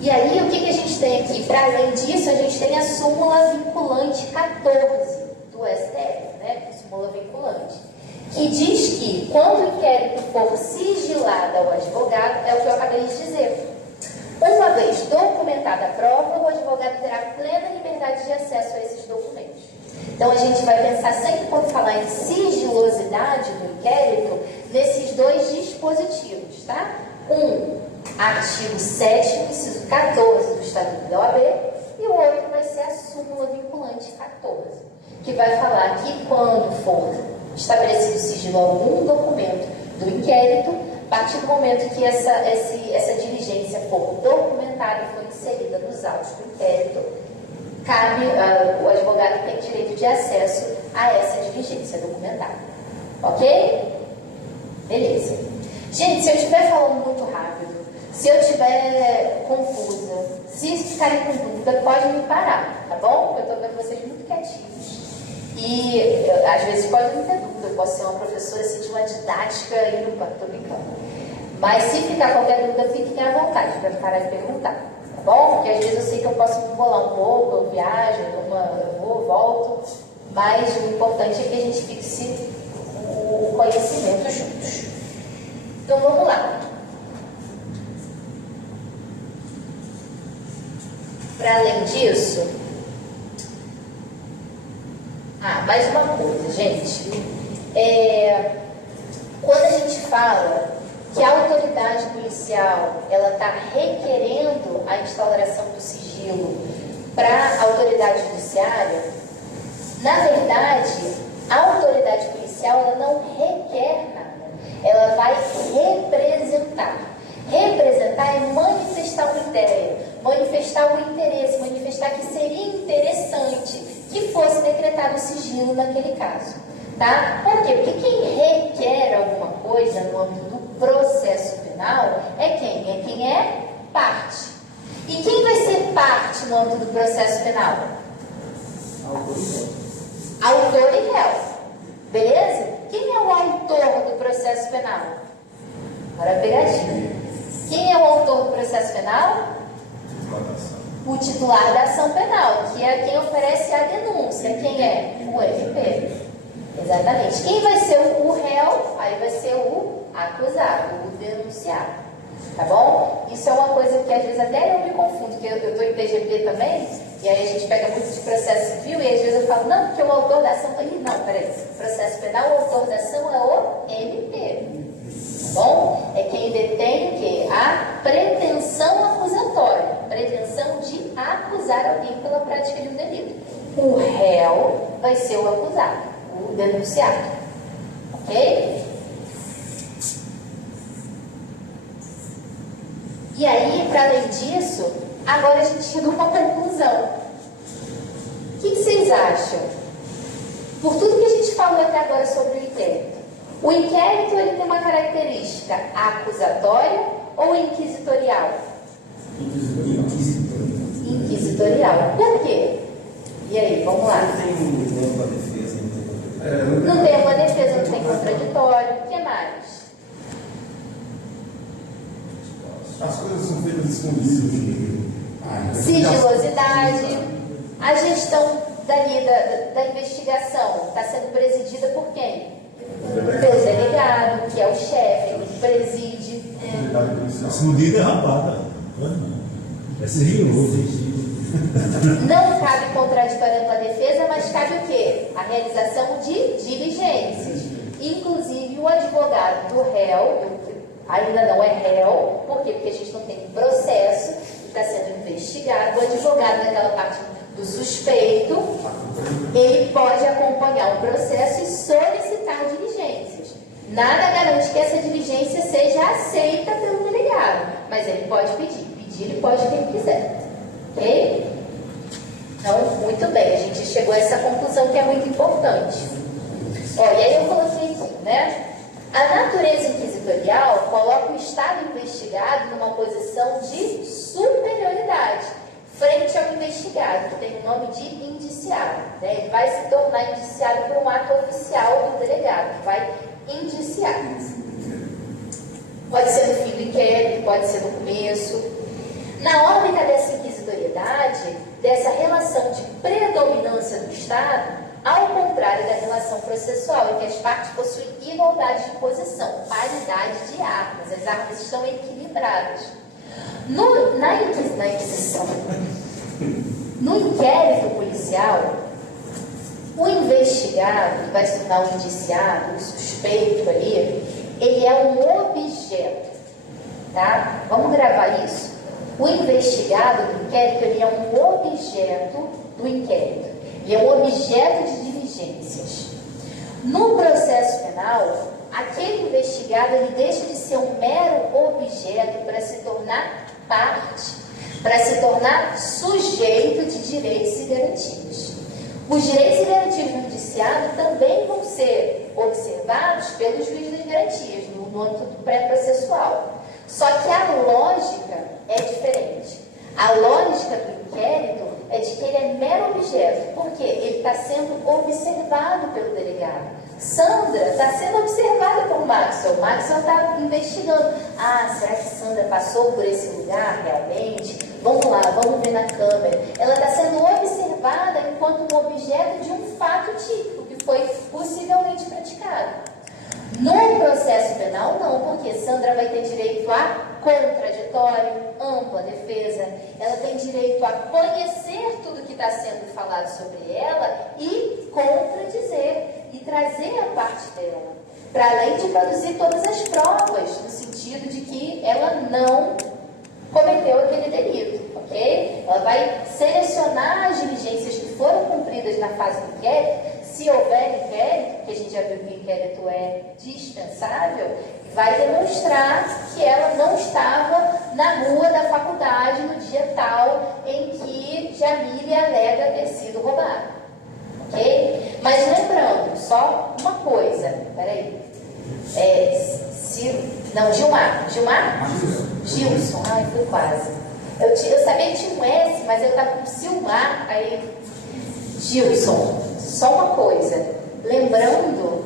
E aí, o que a gente tem aqui? Para além disso, a gente tem a súmula vinculante 14 do STF, né? Súmula vinculante, que diz que quando o inquérito for sigilado ao advogado, é o que eu acabei de dizer. Uma vez documentada a prova, o advogado terá plena liberdade de acesso a esses documentos. Então, a gente vai pensar sempre, quando falar em sigilosidade do inquérito, nesses dois dispositivos, tá? Artigo 7º, inciso 14 do Estatuto da OAB, e o outro vai ser a súmula vinculante 14, que vai falar que quando for estabelecido sigilo a algum documento do inquérito, a partir do momento que essa diligência for documentada e for inserida nos autos do inquérito, o advogado tem direito de acesso a essa diligência documentada. Ok? Beleza. Gente, se eu estiver falando muito rápido, se eu estiver confusa, se ficarem com dúvida, pode me parar, tá bom? Eu estou vendo vocês muito quietinhos. E às vezes pode não ter dúvida, eu posso ser uma professora assim, de uma didática e não estou brincando. Mas se ficar qualquer dúvida, fiquem à vontade para parar de perguntar, tá bom? Porque às vezes eu sei que eu posso me enrolar um pouco, eu viajo, eu vou, volto, mas o importante é que a gente fixe o conhecimento juntos. Então vamos lá. Para além disso, mais uma coisa, gente. Quando a gente fala que a autoridade policial ela está requerendo a instauração do sigilo para a autoridade judiciária, na verdade, a autoridade policial ela não requer nada, ela vai representar. Representar é manifestar uma ideia, manifestar o interesse, manifestar que seria interessante que fosse decretado o sigilo naquele caso. Tá? Por quê? Porque quem requer alguma coisa no âmbito do processo penal é quem? É quem é parte. E quem vai ser parte no âmbito do processo penal? Autor e réu. Beleza? Quem é o autor do processo penal? Agora a pegadinha. Quem é o autor do processo penal? O titular da ação penal, que é quem oferece a denúncia. Quem é? O MP. Exatamente. Quem vai ser o réu? Aí vai ser o acusado, o denunciado. Tá bom? Isso é uma coisa que às vezes até eu me confundo, porque eu estou em PGP também, e aí a gente pega muito de processo civil, e às vezes eu falo, não, porque o autor da ação... Não, peraí. Processo penal, o autor da ação é o MP. bom? É quem detém o quê? A pretensão acusatória, pretensão de acusar alguém pela prática de um delito. O réu vai ser o acusado, o denunciado, ok? E aí, para além disso, agora a gente chega a uma conclusão. O que vocês acham? Por tudo que a gente falou até agora sobre o inquérito, o inquérito ele tem uma característica acusatória ou inquisitorial? Inquisitorial. Por quê? E aí, vamos lá. Não tem uma defesa, não tem contraditório. O que mais? As coisas são feitas escondidas. Sigilosidade. A gestão da investigação está sendo presidida por quem? Pelo delegado, que é o chefe, que preside. Escondida é rapada. É sigiloso. Não cabe contraditório pela defesa, mas cabe o quê? A realização de diligências. Inclusive, o advogado do réu, ainda não é réu, por quê? Porque a gente não tem processo, está sendo investigado. O advogado daquela parte do suspeito, ele pode acompanhar o processo e solicitar diligências. Nada garante que essa diligência seja aceita pelo delegado, mas ele pode pedir. Pedir, ele pode quem quiser. Ok? Então, muito bem, a gente chegou a essa conclusão que é muito importante. Ó, e aí eu coloquei aqui, né? A natureza inquisitorial coloca o Estado investigado numa posição de superioridade frente ao investigado, que tem o nome de indiciado. Né? Ele vai se tornar indiciado por um ato oficial do delegado, que vai indiciar. Pode ser no fim do inquérito, pode ser no começo. Na órbita dessa inquisitoriedade, dessa relação de predominância do Estado, ao contrário da relação processual, em que as partes possuem igualdade de posição, paridade de armas, as armas estão equilibradas. Na Inquisição, no inquérito policial, o investigado, que vai se tornar o indiciado, o suspeito ali, ele é um objeto, tá? Vamos gravar isso? O investigado do inquérito, ele é um objeto do inquérito. Ele é um objeto de diligências. No processo penal, aquele investigado ele deixa de ser um mero objeto para se tornar parte, para se tornar sujeito de direitos e garantias. Os direitos e garantias do indiciado também vão ser observados pelo juiz das garantias, no âmbito pré-processual. Só que a lógica é diferente. A lógica do inquérito é de que ele é mero objeto, porque ele está sendo observado pelo delegado. Sandra está sendo observada por Maxwell. Maxwell está investigando. Ah, será que Sandra passou por esse lugar realmente? Vamos lá, vamos ver na câmera. Ela está sendo observada enquanto um objeto de um fato típico que foi possivelmente praticado. No processo penal, não, porque Sandra vai ter direito a contraditório, ampla defesa, ela tem direito a conhecer tudo que está sendo falado sobre ela e contradizer, e trazer a parte dela, para além de produzir todas as provas, no sentido de que ela não cometeu aquele delito, ok? Ela vai selecionar as diligências que foram cumpridas na fase do inquérito. Se houver inquérito, que a gente já viu que o inquérito é dispensável, vai demonstrar que ela não estava na rua da faculdade no dia tal em que Jamile alega ter sido roubada. Ok? Mas lembrando, só uma coisa, peraí. Gilmar. Gilson, ai, foi quase. Eu sabia que tinha um S, mas eu estava com Silmar, aí Gilson. Só uma coisa, lembrando,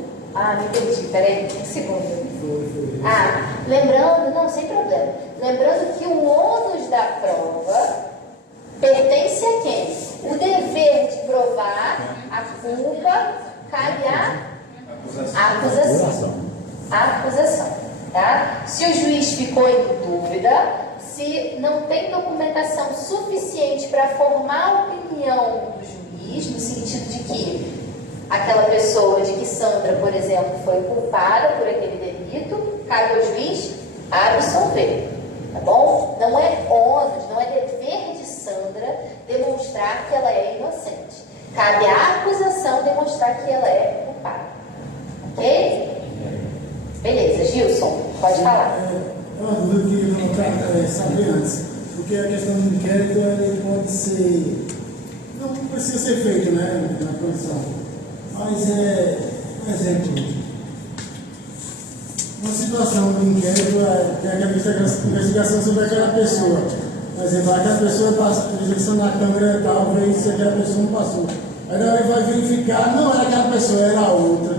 me perdi, peraí, um segundo. Lembrando, não, sem problema. Lembrando que o ônus da prova pertence a quem? O dever de provar a culpa cabe à acusação. Tá? Se o juiz ficou em dúvida, se não tem documentação suficiente para formar a opinião do juiz, no sentido de que aquela pessoa, de que Sandra, por exemplo, foi culpada por aquele delito, cabe ao juiz absolver, tá bom? Não é ônus, não é dever de Sandra demonstrar que ela é inocente. Cabe à acusação demonstrar que ela é culpada. Ok? Beleza, Gilson, pode falar. É uma dúvida que eu queria saber antes, porque a questão do inquérito ele pode ser, não precisa ser feito, né, na condição, mas um exemplo, uma situação do inquérito tem aquela investigação sobre aquela pessoa, por exemplo, aquela pessoa passa na câmera e tal, vê se aquela pessoa não passou, aí ela vai verificar, não era aquela pessoa, era a outra,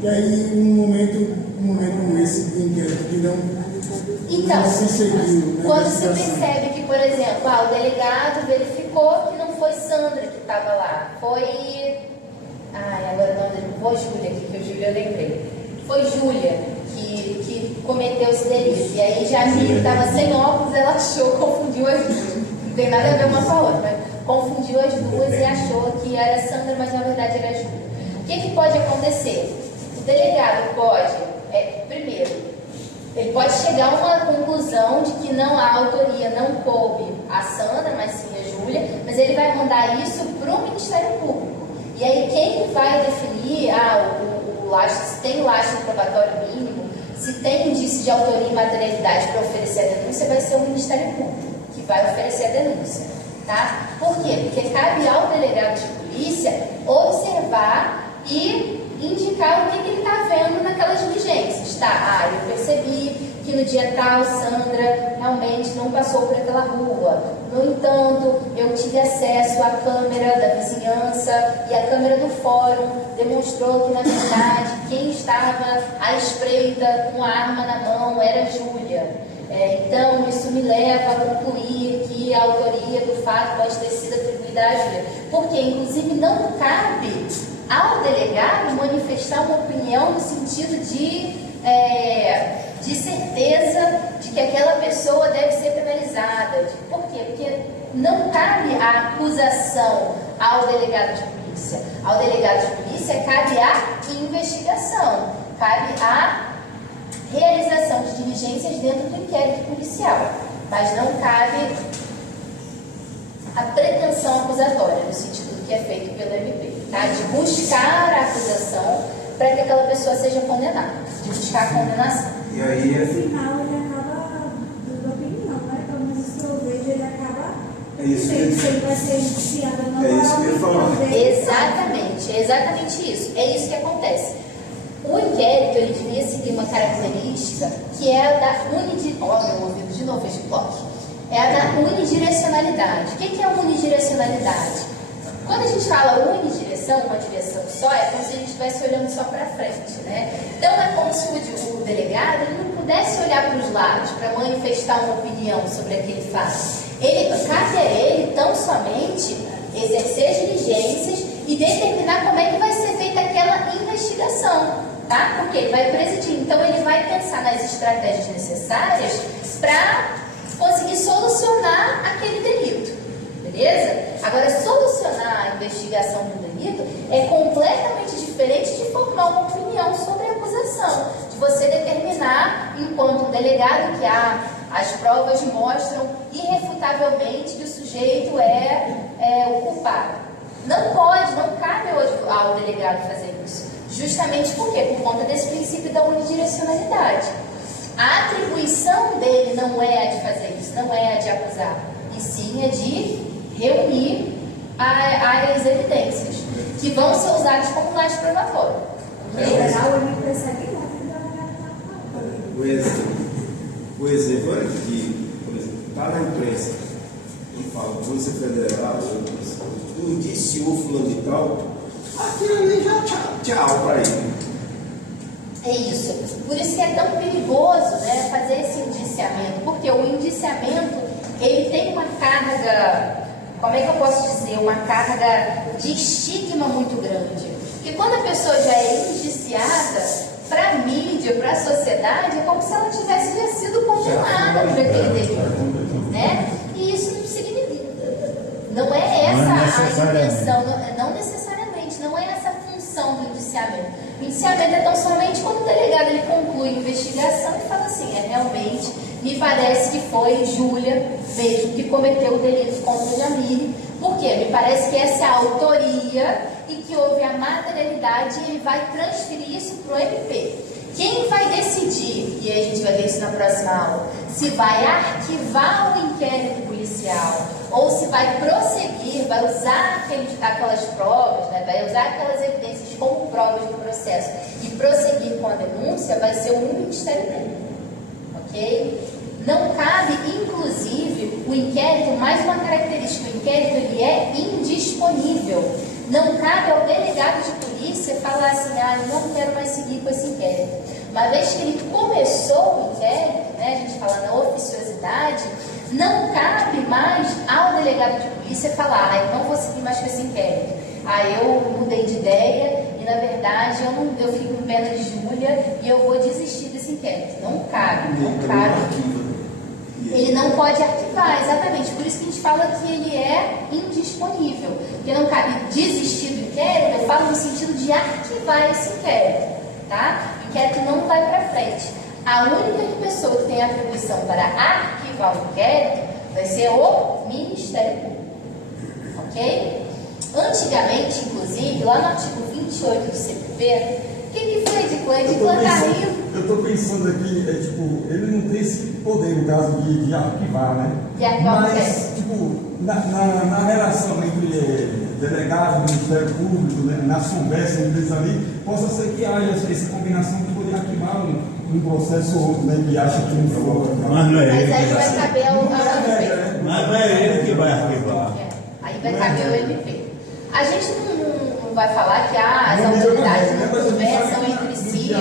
e aí um momento como esse de inquérito que Então, não se seguiu, né, quando se percebe que, por exemplo, o delegado verificou que não foi Sandra que estava lá, foi... agora não foi Júlia, que a Júlia eu lembrei. Foi Júlia que cometeu esse delito. E aí Jamile estava sem óculos, ela achou, confundiu as duas. Não tem nada a ver uma com a outra, mas confundiu as duas e achou que era Sandra, mas na verdade era Júlia. O que pode acontecer? O delegado pode, primeiro, ele pode chegar a uma conclusão de que não há autoria, não coube a Sandra, mas sim a Júlia, mas ele vai mandar isso para o Ministério Público. E aí quem vai definir o lastro, se tem lastro probatório mínimo, se tem indício de autoria e materialidade para oferecer a denúncia, vai ser o Ministério Público que vai oferecer a denúncia. Tá? Por quê? Porque cabe ao delegado de polícia observar e indicar o que ele está vendo naquelas diligências, tá? Eu percebi que no dia tal Sandra realmente não passou por aquela rua. No entanto, eu tive acesso à câmera da vizinhança e a câmera do fórum demonstrou que, na verdade, quem estava à espreita com a arma na mão era Júlia. Então, isso me leva a concluir que a autoria do fato pode ter sido atribuída a Júlia. Porque, inclusive, não cabe ao delegado manifestar uma opinião no sentido de certeza de que aquela pessoa deve ser penalizada. Por quê? Porque não cabe a acusação ao delegado de polícia. Ao delegado de polícia cabe a investigação, cabe a realização de diligências dentro do inquérito policial, mas não cabe a pretensão acusatória, no sentido do que é feito pelo MP, tá? De buscar a acusação para que aquela pessoa seja condenada, de buscar a condenação. E aí No final ele acaba dando opinião, né? Pelo menos que eu vejo, ele acaba dizendo se ele vai ser indiciado ou não. É isso que eu ia falar. Exatamente, é exatamente isso. É isso que acontece. O inquérito, ele devia seguir uma característica que é a da unidirecionalidade. O que é a unidirecionalidade? Quando a gente fala unidireção, uma direção só, é como se a gente estivesse olhando só para frente, né? Então é como se o delegado ele não pudesse olhar para os lados para manifestar uma opinião sobre aquele fato. Cabe a ele tão somente exercer diligências e determinar como é que vai ser feita aquela investigação, tá? Porque ele vai presidir, então ele vai pensar nas estratégias necessárias para conseguir solucionar aquele delito, beleza? Agora, solucionar a investigação do delito é completamente diferente de formar uma opinião sobre a acusação, de você determinar, enquanto delegado, que as provas mostram irrefutavelmente que o sujeito é o culpado. Não cabe ao delegado fazer isso. Justamente por quê? Por conta desse princípio da unidirecionalidade. A atribuição dele não é a de fazer isso, não é a de acusar, e sim a de reunir as evidências, que vão ser usadas como lastro probatório. Em geral, ele persegue mais. O exemplo é que, por exemplo, está na imprensa e fala Polícia Federal, indiciou fulano de tal, aquilo ali já tchau para ele. É isso. Por isso que é tão perigoso, né, fazer esse indiciamento, porque o indiciamento ele tem uma carga, como é que eu posso dizer, uma carga de estigma muito grande. Porque quando a pessoa já é indiciada, para a mídia, para a sociedade, é como se ela tivesse já sido condenada por aquele delito, né? E isso não significa, não é essa a intenção, não necessariamente, não é essa a função do indiciamento. O indiciamento é tão somente quando o delegado ele conclui a investigação investigação e fala assim, realmente, me parece que foi Júlia mesmo que cometeu o delito contra o Jamile. Por quê? Me parece que essa é a autoria e que houve a materialidade e ele vai transferir isso para o MP. Quem vai decidir, e aí a gente vai ver isso na próxima aula, se vai arquivar o inquérito policial ou se vai prosseguir, vai usar aquelas provas, né, vai usar aquelas evidências como provas do processo e prosseguir com a denúncia, vai ser o Ministério Público. Ok? Não cabe, inclusive, o inquérito, mais uma característica, o inquérito ele é indisponível. Não cabe ao delegado de polícia falar assim, eu não quero mais seguir com esse inquérito. Uma vez que ele começou o inquérito, né, a gente fala na oficiosidade, não cabe mais ao delegado de polícia falar, eu não vou seguir mais com esse inquérito. Eu mudei de ideia e, na verdade, eu fico com pena de Júlia e eu vou desistir desse inquérito. Não cabe, não cabe. Ele não pode arquivar, exatamente. Por isso que a gente fala que ele é indisponível. Porque não cabe desistir do inquérito, eu falo no sentido de arquivar esse inquérito, tá? O inquérito não vai para frente. A única pessoa que tem atribuição para arquivar o inquérito vai ser o Ministério Público. Ok? Antigamente, inclusive, lá no artigo 28 do CPP, o que foi, Ediclan? Tá rindo? Eu estou pensando aqui, ele não tem esse poder, no caso de arquivar, né? De arquivar. Mas, na relação entre delegado e Ministério Público, né, nas conversas entre eles ali, possa ser que haja essa combinação de poder arquivar um processo ou outro, né? Que acha que não for. Mas não é ele. Mas aí que vai caber ao MP. Mas não é ele que vai arquivar. Aí vai caber ao MP. A gente não vai falar que as autoridades não conversam entre si,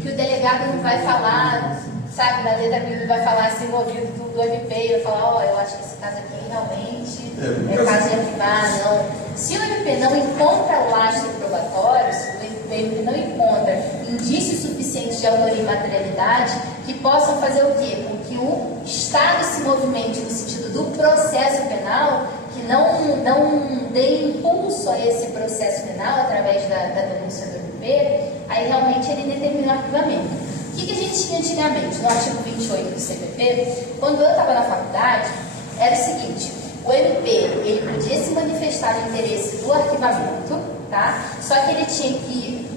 que o delegado não vai falar, sabe, da letra que não vai falar assim no ouvido do MP e vai falar, eu acho que esse caso aqui realmente é caso de arquivar, não. Se o MP não encontra lastro probatório, se o MP não encontra indícios suficientes de autoria e materialidade que possam fazer o quê? Com que o Estado se movimente no sentido do processo penal, que não dê impulso a esse processo penal através da denúncia do MP, aí realmente ele determina o arquivamento. O que a gente tinha antigamente, no artigo 28 do CPP, quando eu estava na faculdade, era o seguinte, o MP, ele podia se manifestar no interesse do arquivamento, tá? Só que ele tinha que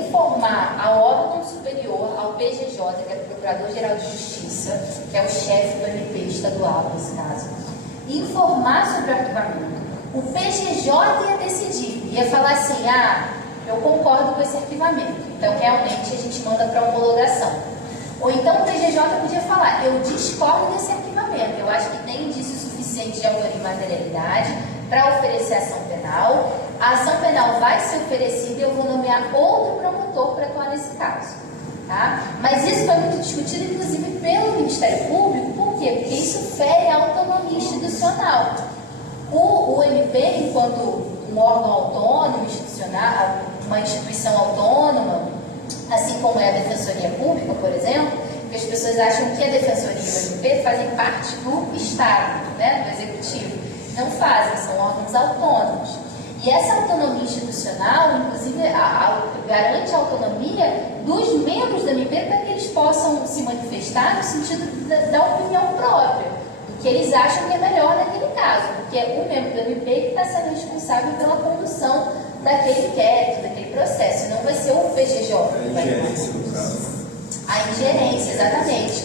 informar ao órgão superior, ao PGJ, que era o Procurador-Geral de Justiça, que é o chefe do MP estadual, nesse caso, informar sobre o arquivamento. O PGJ ia decidir, ia falar assim, eu concordo com esse arquivamento, então realmente a gente manda para homologação. Ou então o PGJ podia falar, eu discordo desse arquivamento, eu acho que tem indício suficiente de autoria e materialidade para oferecer ação penal, a ação penal vai ser oferecida e eu vou nomear outro promotor para atuar nesse caso. Tá? Mas isso foi muito discutido, inclusive, pelo Ministério Público, por quê? Porque isso fere a autonomia institucional. O MP, enquanto um órgão autônomo, institucional, uma instituição autônoma, assim como é a Defensoria Pública, por exemplo, que as pessoas acham que a Defensoria e o MP fazem parte do Estado, né, do Executivo. Não fazem, são órgãos autônomos. E essa autonomia institucional, inclusive, garante a autonomia dos membros do MP para que eles possam se manifestar no sentido da opinião própria, do que eles acham que é melhor naquele caso, porque é o membro do MP que está sendo responsável pela condução daquele inquérito, daquele processo, não vai ser o PGJ. A ingerência, no caso. A ingerência, exatamente.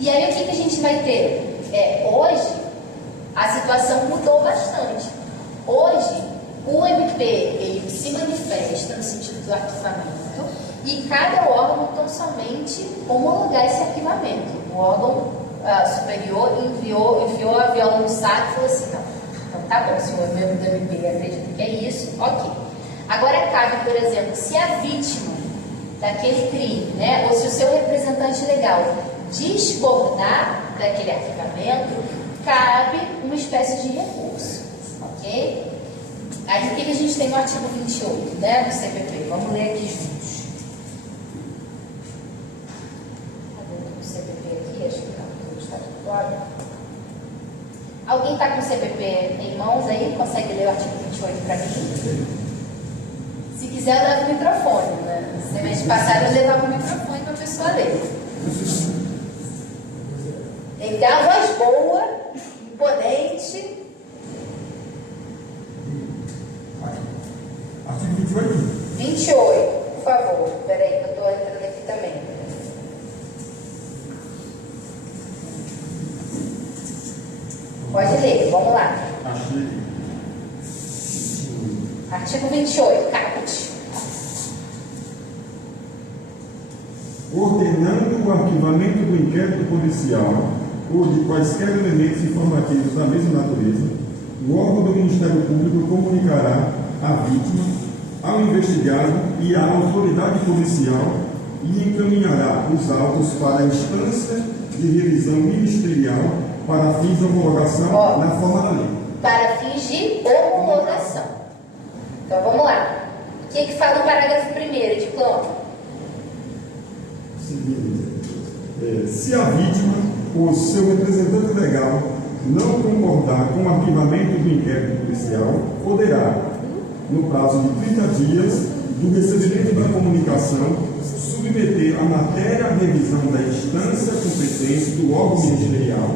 E aí o que a gente vai ter? Hoje, a situação mudou bastante. Hoje, o MP, ele se manifesta no sentido do arquivamento e cada órgão tão somente homologar esse arquivamento. O órgão superior enviou a viola no saco e falou assim, não, então tá bom, se o membro do MP acredita que é isso, ok. Agora cabe, por exemplo, se a vítima daquele crime, né, ou se o seu representante legal discordar daquele arquivamento, cabe uma espécie de recurso, ok? Aí o que a gente tem no artigo 28, né, do CPP? Vamos ler aqui juntos. O CPP aqui, acho que não, está do lado. Alguém está com o CPP em mãos aí? Consegue ler o artigo 28 para mim? Se quiser, eu levo o microfone, né? Semestre passado eu levava o microfone para a pessoa sua lei. Tem que ter uma voz boa, imponente. Artigo 28. 28, por favor. Espera aí, que eu estou entrando aqui também. Pode ler, vamos lá. Artigo 28, caput. Ordenando o arquivamento do inquérito policial ou de quaisquer elementos informativos da mesma natureza, o órgão do Ministério Público comunicará à vítima, ao investigado e à autoridade policial e encaminhará os autos para a instância de revisão ministerial para fins de homologação na forma da lei. Para fins de homologação. Então vamos lá. O que fala o parágrafo 1º, diploma? Se a vítima ou seu representante legal não concordar com o arquivamento do inquérito policial, poderá, no prazo de 30 dias do recebimento da comunicação, submeter a matéria à revisão da instância competente do órgão ministerial,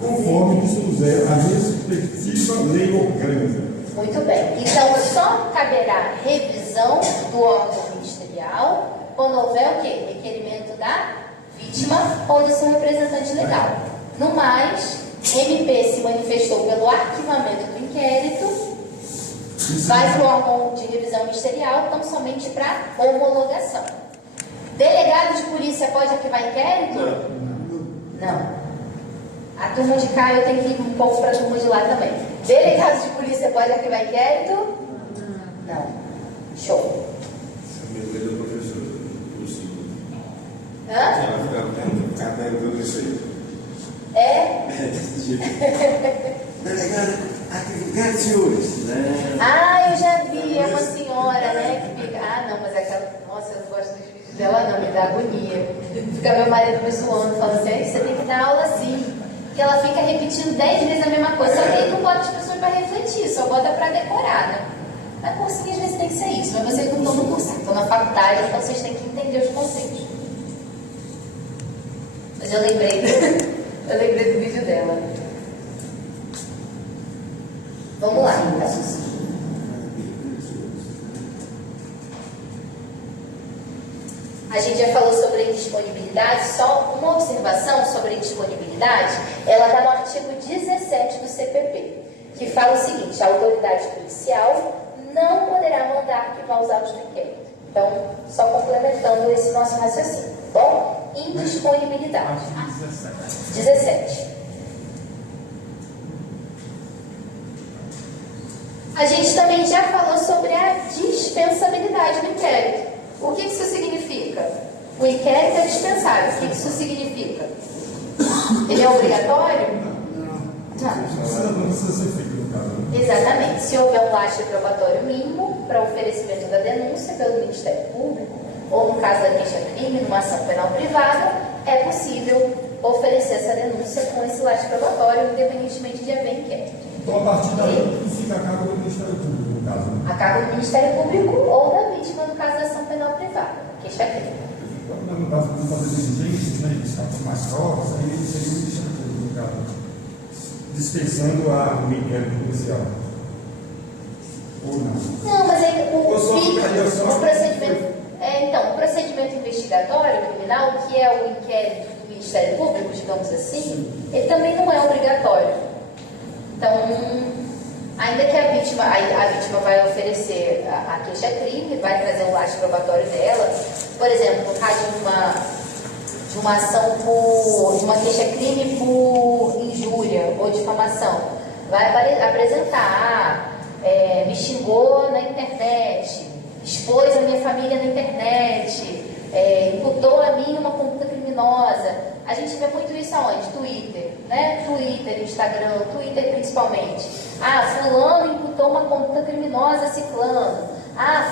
conforme dispuser a respectiva lei orgânica. Muito bem. Então, só caberá revisão do órgão ministerial quando houver o quê? Requerimento da vítima ou do seu representante legal. No mais, MP se manifestou pelo arquivamento do inquérito, vai para o órgão de revisão ministerial, tão somente para homologação. Delegado de polícia pode arquivar inquérito? Não. A turma de cá eu tenho que ir um pouco para a turma de lá também. Delegado de polícia pode arquivar inquérito? Não. Show. Hã? É? Delegado, atividade, senhores. Ah, eu já vi, é uma senhora, né, que fica... Ah, não, mas aquela... Nossa, eu não gosto dos vídeos dela, não, me dá agonia. Fica meu marido me zoando, falando assim, você tem que dar aula assim. Que ela fica repetindo 10 vezes a mesma coisa. Só que aí não bota as pessoas para refletir, só bota para decorar, né? Mas cursinho às vezes tem que ser isso, mas vocês não estão no cursinho, estão na faculdade, então vocês têm que entender os conceitos. Mas eu lembrei do vídeo dela. Vamos lá, então. A gente já falou sobre a indisponibilidade, só uma observação sobre a indisponibilidade, ela está no artigo 17 do CPP, que fala o seguinte: a autoridade policial não poderá mandar arquivar os autos do inquérito. Então, só complementando esse nosso raciocínio, tá bom? Indisponibilidade. 17. A gente também já falou sobre a dispensabilidade do inquérito. O que isso significa? O inquérito é dispensável. O que isso significa? Ele é obrigatório? Não precisa ser feito no caso. Exatamente. Se houver um lastro probatório mínimo para oferecimento da denúncia pelo Ministério Público, ou no caso da queixa-crime, numa ação penal privada, é possível oferecer essa denúncia com esse lastro probatório, independentemente de haver inquérito. Então, a partir daí, fica a cargo do Ministério Público, no caso. A cargo do Ministério Público ou da vítima, no caso da ação penal privada, queixa-crime. No caso, quando fazer diligências, né, de estados mais provas, aí seria o Ministério Público, no caso, dispensando o inquérito policial. Ou não? Não, mas aí o procedimento... Então, o procedimento investigatório criminal, que é o inquérito do Ministério Público, digamos assim, ele também não é obrigatório. Então, ainda que a vítima vai oferecer a queixa-crime, vai trazer um lastro probatório dela, por exemplo, no caso de uma ação de uma queixa-crime por injúria ou difamação, vai apresentar, me xingou na internet, expôs a minha família na internet, imputou a mim uma conduta criminosa. A gente vê muito isso aonde? Twitter, né? Twitter, Instagram, Twitter principalmente. Fulano imputou uma conduta criminosa a ciclano.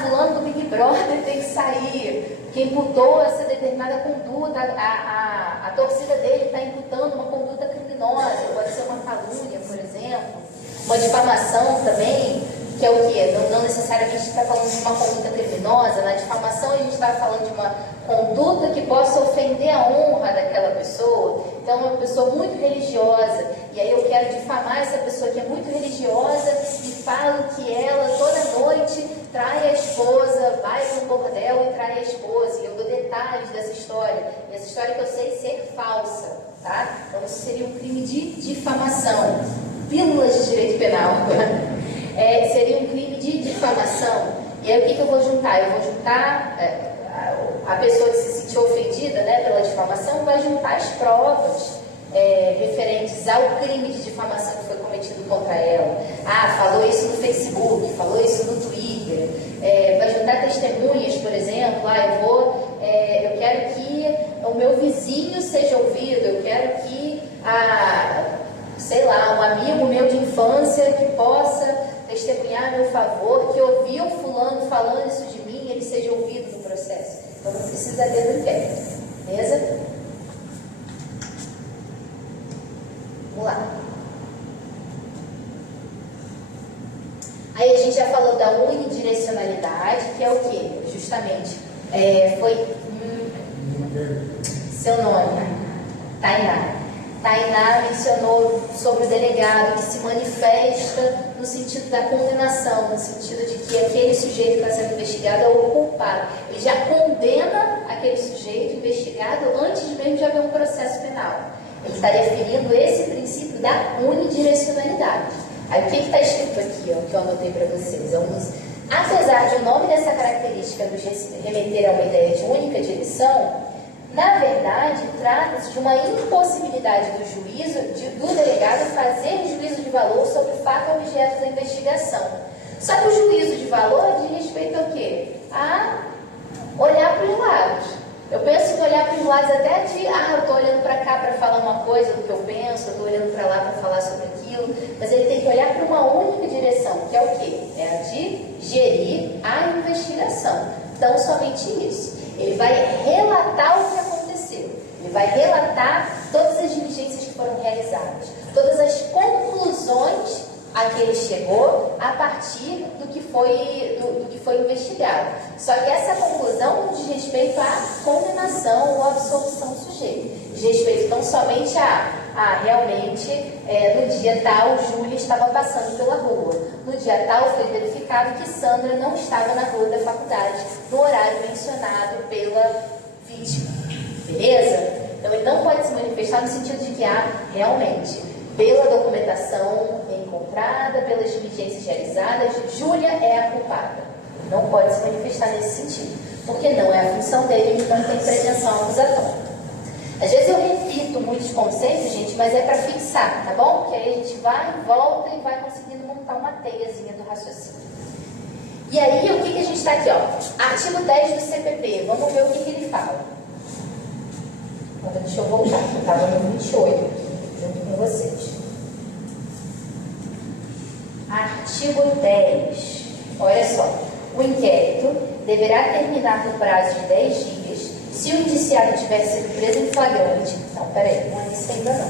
Fulano do Big Brother tem que sair, porque imputou essa determinada conduta, a torcida dele está imputando uma conduta criminosa, pode ser uma calúnia, por exemplo, uma difamação também, que é o quê? Não necessariamente está falando de uma conduta criminosa. criminosa. Na difamação a gente está falando de uma conduta que possa ofender a honra daquela pessoa. Então, uma pessoa muito religiosa, e aí eu quero difamar essa pessoa que é muito religiosa e falo que ela toda noite trai a esposa, vai para um bordel e trai a esposa, e eu dou detalhes dessa história, e essa história que eu sei ser falsa, tá? Então isso seria um crime de difamação. Pílulas de direito penal. Seria um crime de difamação. E aí o que eu vou juntar? Eu vou juntar a pessoa que se sentiu ofendida, né, pela difamação, vai juntar as provas referentes ao crime de difamação que foi cometido contra ela. Falou isso no Facebook, falou isso no Twitter. Vai juntar testemunhas, por exemplo. Eu quero que o meu vizinho seja ouvido, eu quero que um amigo meu de infância que possa testemunhar a meu favor, que ouviu fulano falando isso de mim, ele seja ouvido no processo. Então não precisa ter do pé. Beleza? Vamos lá. Aí a gente já falou da unidirecionalidade, que é o quê? Justamente, foi seu nome, Tainá. Tainá mencionou sobre o delegado que se manifesta no sentido da condenação, no sentido de que aquele sujeito que está sendo investigado é o culpado. Ele já condena aquele sujeito investigado antes mesmo de haver um processo penal. Ele está definindo esse princípio da unidirecionalidade. Aí o que está escrito aqui, que eu anotei para vocês? Apesar de o nome dessa característica nos remeter a uma ideia de única direção, na verdade, trata-se de uma impossibilidade do juízo, do delegado fazer juízo de valor sobre o fato objeto da investigação. Só que o juízo de valor diz respeito ao quê? A olhar para os lados. Eu penso que olhar para os lados até de, eu estou olhando para cá para falar uma coisa do que eu penso, eu estou olhando para lá para falar sobre aquilo, mas ele tem que olhar para uma única direção, que é o quê? É a de gerir a investigação. Então, somente isso. Ele vai relatar o que aconteceu. Ele vai relatar todas as diligências que foram realizadas, todas as conclusões a que ele chegou a partir do que foi investigado. Só que essa conclusão não diz respeito à condenação ou absolvição do sujeito. Diz respeito não somente realmente, no dia tal, Júlia estava passando pela rua. No dia tal, foi verificado que Sandra não estava na rua da faculdade, no horário mencionado pela vítima. Beleza? Então, ele não pode se manifestar no sentido de que, realmente, pela documentação encontrada, pelas diligências realizadas, Júlia é a culpada. Não pode se manifestar nesse sentido, porque não é a função dele, não tem pretensão acusatória. Às vezes eu repito muitos conceitos, gente, mas é para fixar, tá bom? Porque aí a gente vai, volta e vai conseguindo montar uma teiazinha do raciocínio. E aí, o que a gente está aqui, Artigo 10 do CPP. Vamos ver o que ele fala. Deixa eu voltar, que eu estava no 28 aqui, junto com vocês. Artigo 10. Olha só. O inquérito deverá terminar no prazo de 10 dias se o indiciado tiver sido preso em flagrante. Não, peraí, não é isso ainda não.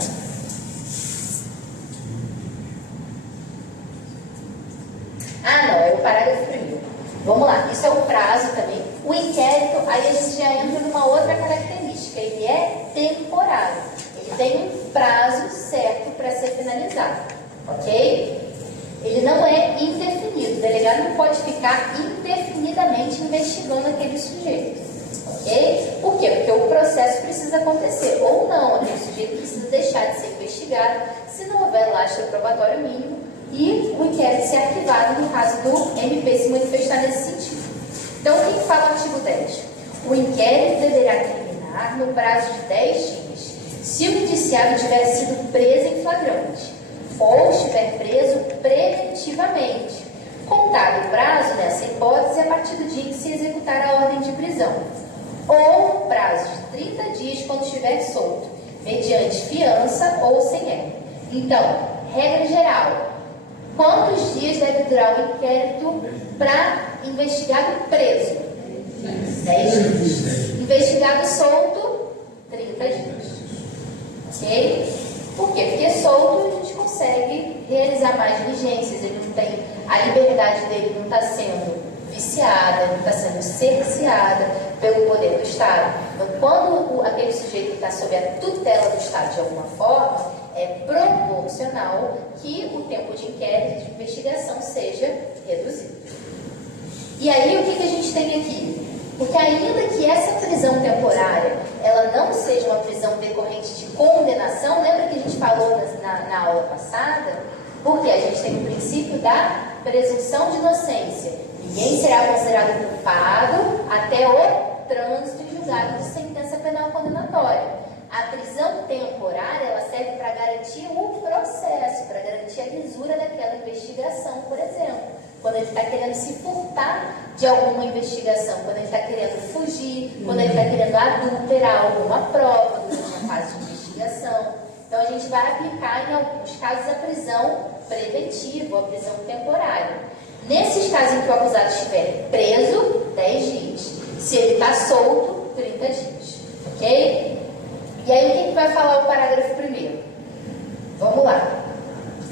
Não, é o parágrafo primeiro. Vamos lá, isso é o prazo também. O inquérito, aí a gente já entra numa outra característica, ele é temporário. Ele tem um prazo certo para ser finalizado, ok? Ele não é indefinido. O delegado não pode ficar indefinidamente investigando aquele sujeito, ok? Por quê? Porque o processo precisa acontecer, ou não, aquele sujeito precisa deixar de ser investigado se não houver lastro probatório mínimo e o inquérito ser arquivado no caso do MP se manifestar nesse sentido. Então, o que fala o artigo 10? O inquérito deverá terminar no prazo de 10 dias, se o indiciado tiver sido preso em flagrante ou estiver preso preventivamente, contado o prazo nessa hipótese a partir do dia que se executar a ordem de prisão, ou prazo de 30 dias quando estiver solto, mediante fiança ou sem ela. Então, regra geral, quantos dias deve durar o inquérito para investigado preso? 10 dias. Investigado solto, 30 dias. Ok? Por quê? Porque solto a gente consegue realizar mais diligências, ele não tem, a liberdade dele não está sendo viciada, está sendo cerceada pelo poder do Estado. Então, quando aquele sujeito está sob a tutela do Estado de alguma forma, é proporcional que o tempo de inquérito, de investigação, seja reduzido. E aí, o que a gente tem aqui? Porque ainda que essa prisão temporária, ela não seja uma prisão decorrente de condenação, lembra que a gente falou na aula passada? Porque a gente tem o princípio da presunção de inocência. Ninguém será considerado culpado até o trânsito e julgado de sentença penal condenatória. A prisão temporária, ela serve para garantir o processo, para garantir a lisura daquela investigação, por exemplo. Quando ele está querendo se furtar de alguma investigação, quando ele está querendo fugir, quando ele está querendo adulterar alguma prova durante a fase de investigação. Então, a gente vai aplicar, em alguns casos, a prisão preventiva, a prisão temporária. Nesses casos em que o acusado estiver preso, 10 dias. Se ele está solto, 30 dias. Ok? E aí, o que vai falar o parágrafo primeiro? Vamos lá.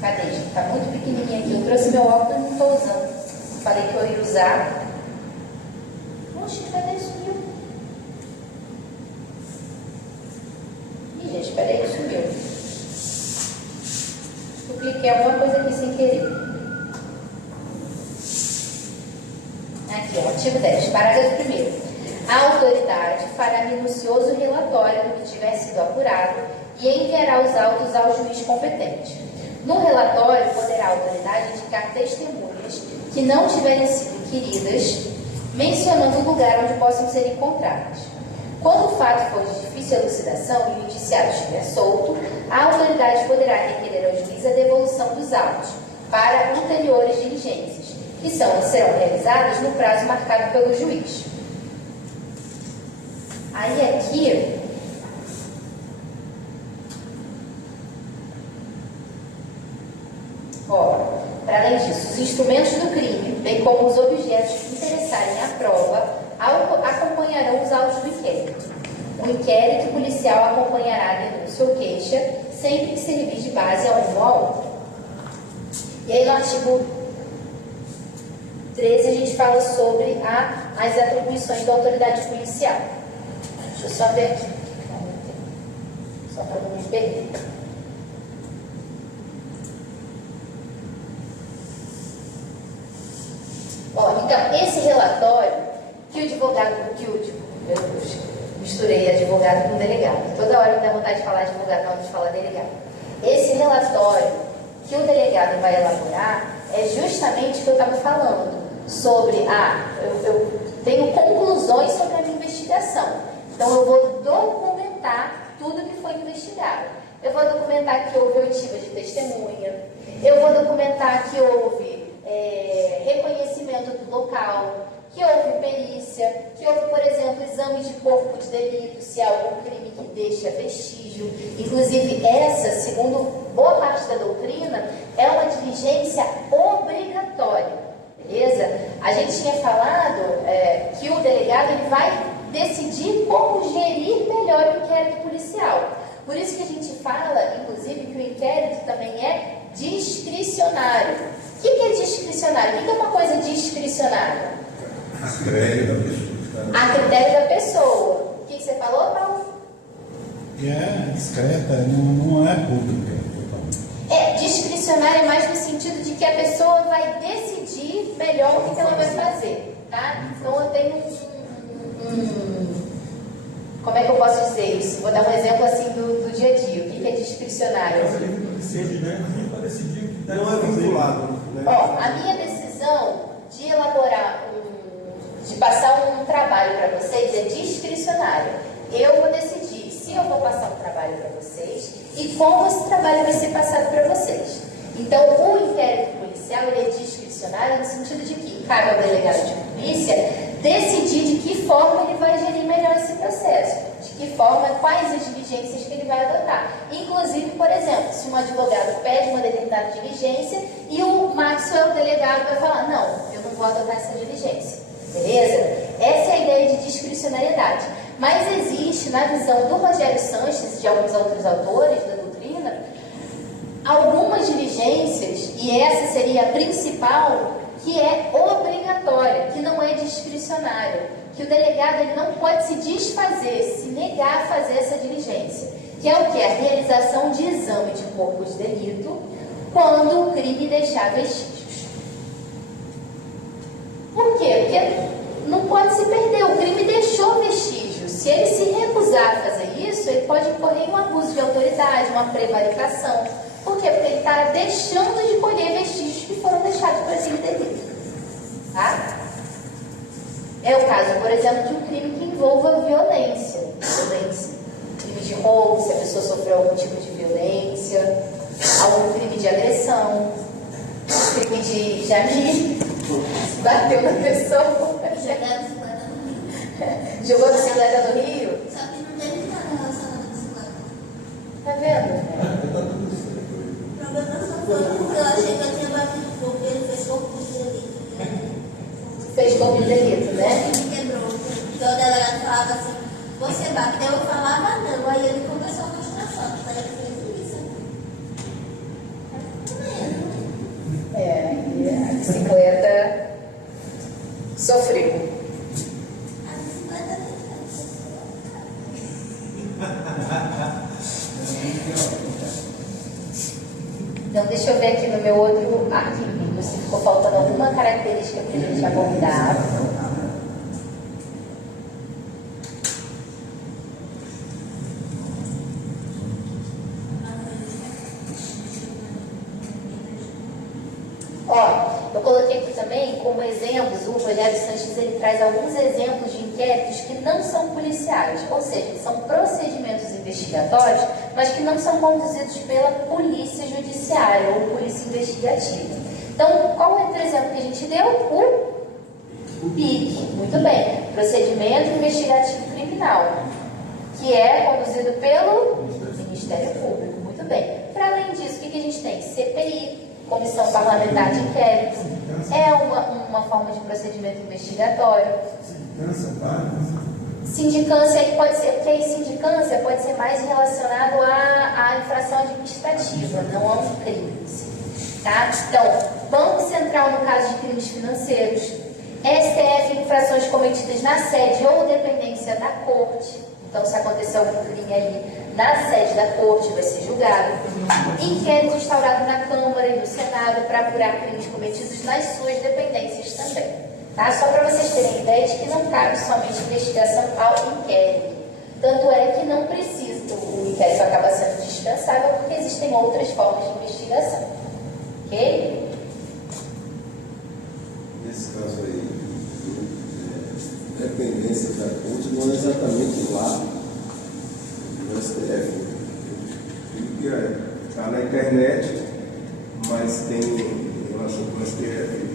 Cadê, gente? Está muito pequenininho aqui. Eu trouxe meu óculos e não estou usando. Falei que eu ia usar. Oxe, cadê isso? Sumiu. Ih, gente, peraí que sumiu. Eu cliquei alguma coisa aqui sem querer. Aqui, ó, artigo 10, parágrafo 1º. A autoridade fará minucioso relatório do que tiver sido apurado e enviará os autos ao juiz competente. No relatório, poderá a autoridade indicar testemunhas que não tiverem sido inquiridas, mencionando o lugar onde possam ser encontradas. Quando o fato for de difícil elucidação e o indiciado estiver solto, a autoridade poderá requerer ao juiz a devolução dos autos para ulteriores diligências, que serão realizadas no prazo marcado pelo juiz. Aí aqui, para além disso, os instrumentos do crime, bem como os objetos que interessarem à prova, acompanharão os autos do inquérito. O inquérito policial acompanhará a denúncia ou queixa, sempre que servir de base a um ou a outro. E aí no artigo 13 a gente fala sobre as atribuições da autoridade policial. Deixa eu só ver aqui. Só para não me perder. Então, esse relatório que o advogado, meu Deus, misturei advogado com delegado. Toda hora me dá vontade de falar advogado, não de falar delegado. Esse relatório que o delegado vai elaborar é justamente o que eu estava falando sobre, eu tenho conclusões sobre a minha investigação. Então, eu vou documentar tudo que foi investigado. Eu vou documentar que houve oitiva de testemunha. Eu vou documentar que houve reconhecimento do local, que houve perícia, que houve, por exemplo, exame de corpo de delito, se há algum crime que deixa vestígio. Inclusive, essa, segundo boa parte da doutrina, é uma diligência obrigatória. Beleza? A gente tinha falado que o delegado ele vai decidir como gerir melhor o inquérito policial. Por isso que a gente fala, inclusive, que o inquérito também é discricionário. O que é discricionário? O que é uma coisa discricionária? A critério da pessoa. A critério da pessoa. O que você falou, Paulo? É discreta, não é pública. Discricionária mais no sentido de que a pessoa vai decidir melhor o que ela vai fazer. Tá? Então eu tenho como é que eu posso dizer isso? Vou dar um exemplo assim do dia a dia. O que é discricionário? Não é vinculado. Né? A minha decisão de elaborar de passar um trabalho para vocês é discricionária. Eu vou decidir se eu vou passar um trabalho para vocês e como esse trabalho vai ser passado para vocês. Então, o inquérito policial ele é discricionário no sentido de que cabe ao delegado de polícia decidir de que forma ele vai gerir melhor esse processo, de que forma, quais as diligências que ele vai adotar. Inclusive, por exemplo, se um advogado pede uma determinada diligência e o Maxwell, o delegado, vai falar, não, eu não vou adotar essa diligência. Beleza? Essa é a ideia de discricionariedade. Mas existe, na visão do Rogério Sanches e de alguns outros autores da doutrina, algumas diligências, e essa seria a principal, que é obrigatória. investigatória, que não é discricionária, que o delegado ele não pode se desfazer, se negar a fazer essa diligência, que é o que? A realização de exame de corpo de delito quando o crime deixar vestígios. Por quê? Porque não pode se perder, o crime deixou vestígios. Se ele se recusar a fazer isso, ele pode incorrer em um abuso de autoridade, uma prevaricação. Por quê? Porque ele está deixando de colher vestígios que foram deixados por aquele delito. Tá? É o caso, por exemplo, de um crime que envolva violência. Crime de roubo, se a pessoa sofreu algum tipo de violência, algum crime de agressão, crime de amigo, bateu na pessoa, jogou a bicicleta no rio. Só que não teve nada relacionado à bicicleta. Tá vendo? O problema só foi porque eu achei que eu tinha batido fogo e ele fez corpo de delito. Fez corpo de delito, né? Ele me quebrou. Então o delegado falava assim, você bateu, eu falava não. Aí ele começou a mostrar foto, aí ele fez isso. E a bicicleta sofreu. A bicicleta Então, deixa eu ver aqui no meu outro arquivo se ficou faltando alguma característica para a gente abordar. Ó, eu coloquei aqui também como exemplos, o Rogério Sanches ele traz alguns exemplos de inquéritos que não são policiais, ou seja, que são procedimentos investigatórios, mas que não são conduzidos pela polícia judiciária ou polícia investigativa. Então, qual é o exemplo que a gente deu? O PIC, muito bem, procedimento investigativo criminal, que é conduzido pelo Ministério Público, muito bem. Para além disso, o que a gente tem? CPI, Comissão Parlamentar de Inquérito, é uma forma de procedimento investigatório. Sindicância aí pode ser, porque aí sindicância pode ser mais relacionado à infração administrativa, não a um crime. Tá? Então, Banco Central no caso de crimes financeiros, STF infrações cometidas na sede ou dependência da corte. Então, se acontecer algum crime ali na sede da corte, vai ser julgado. Inquérito instaurado na Câmara e no Senado para apurar crimes cometidos nas suas dependências também. Tá? Só para vocês terem ideia de que não cabe somente investigação ao inquérito. Tanto é que não precisa, o inquérito acaba sendo dispensável porque existem outras formas de investigação. Ok? Nesse caso aí, dependência da corte não é exatamente lá no STF. Está na internet, mas tem relação com o STF.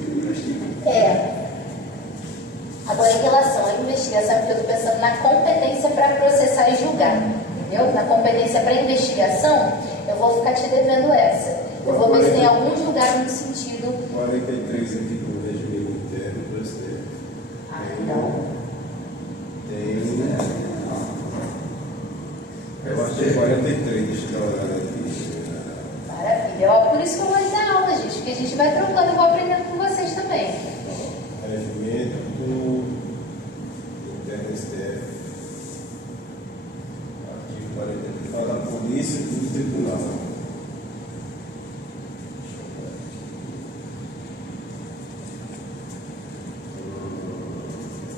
Agora, em relação à investigação, porque eu estou pensando na competência para processar e julgar, entendeu? Na competência para investigação, eu vou ficar te devendo essa. Eu vou ver se tem algum julgado no sentido... 43 aqui do regime interno do STF. Então... Tem... Eu achei 43, deixa eu dar uma olhada aqui. Maravilha. Ó, por isso que eu vou dar aula, gente, porque a gente vai trocando e vou aprendendo com vocês também. Regimento interno STF. Artigo 43 fala da polícia e do tribunal.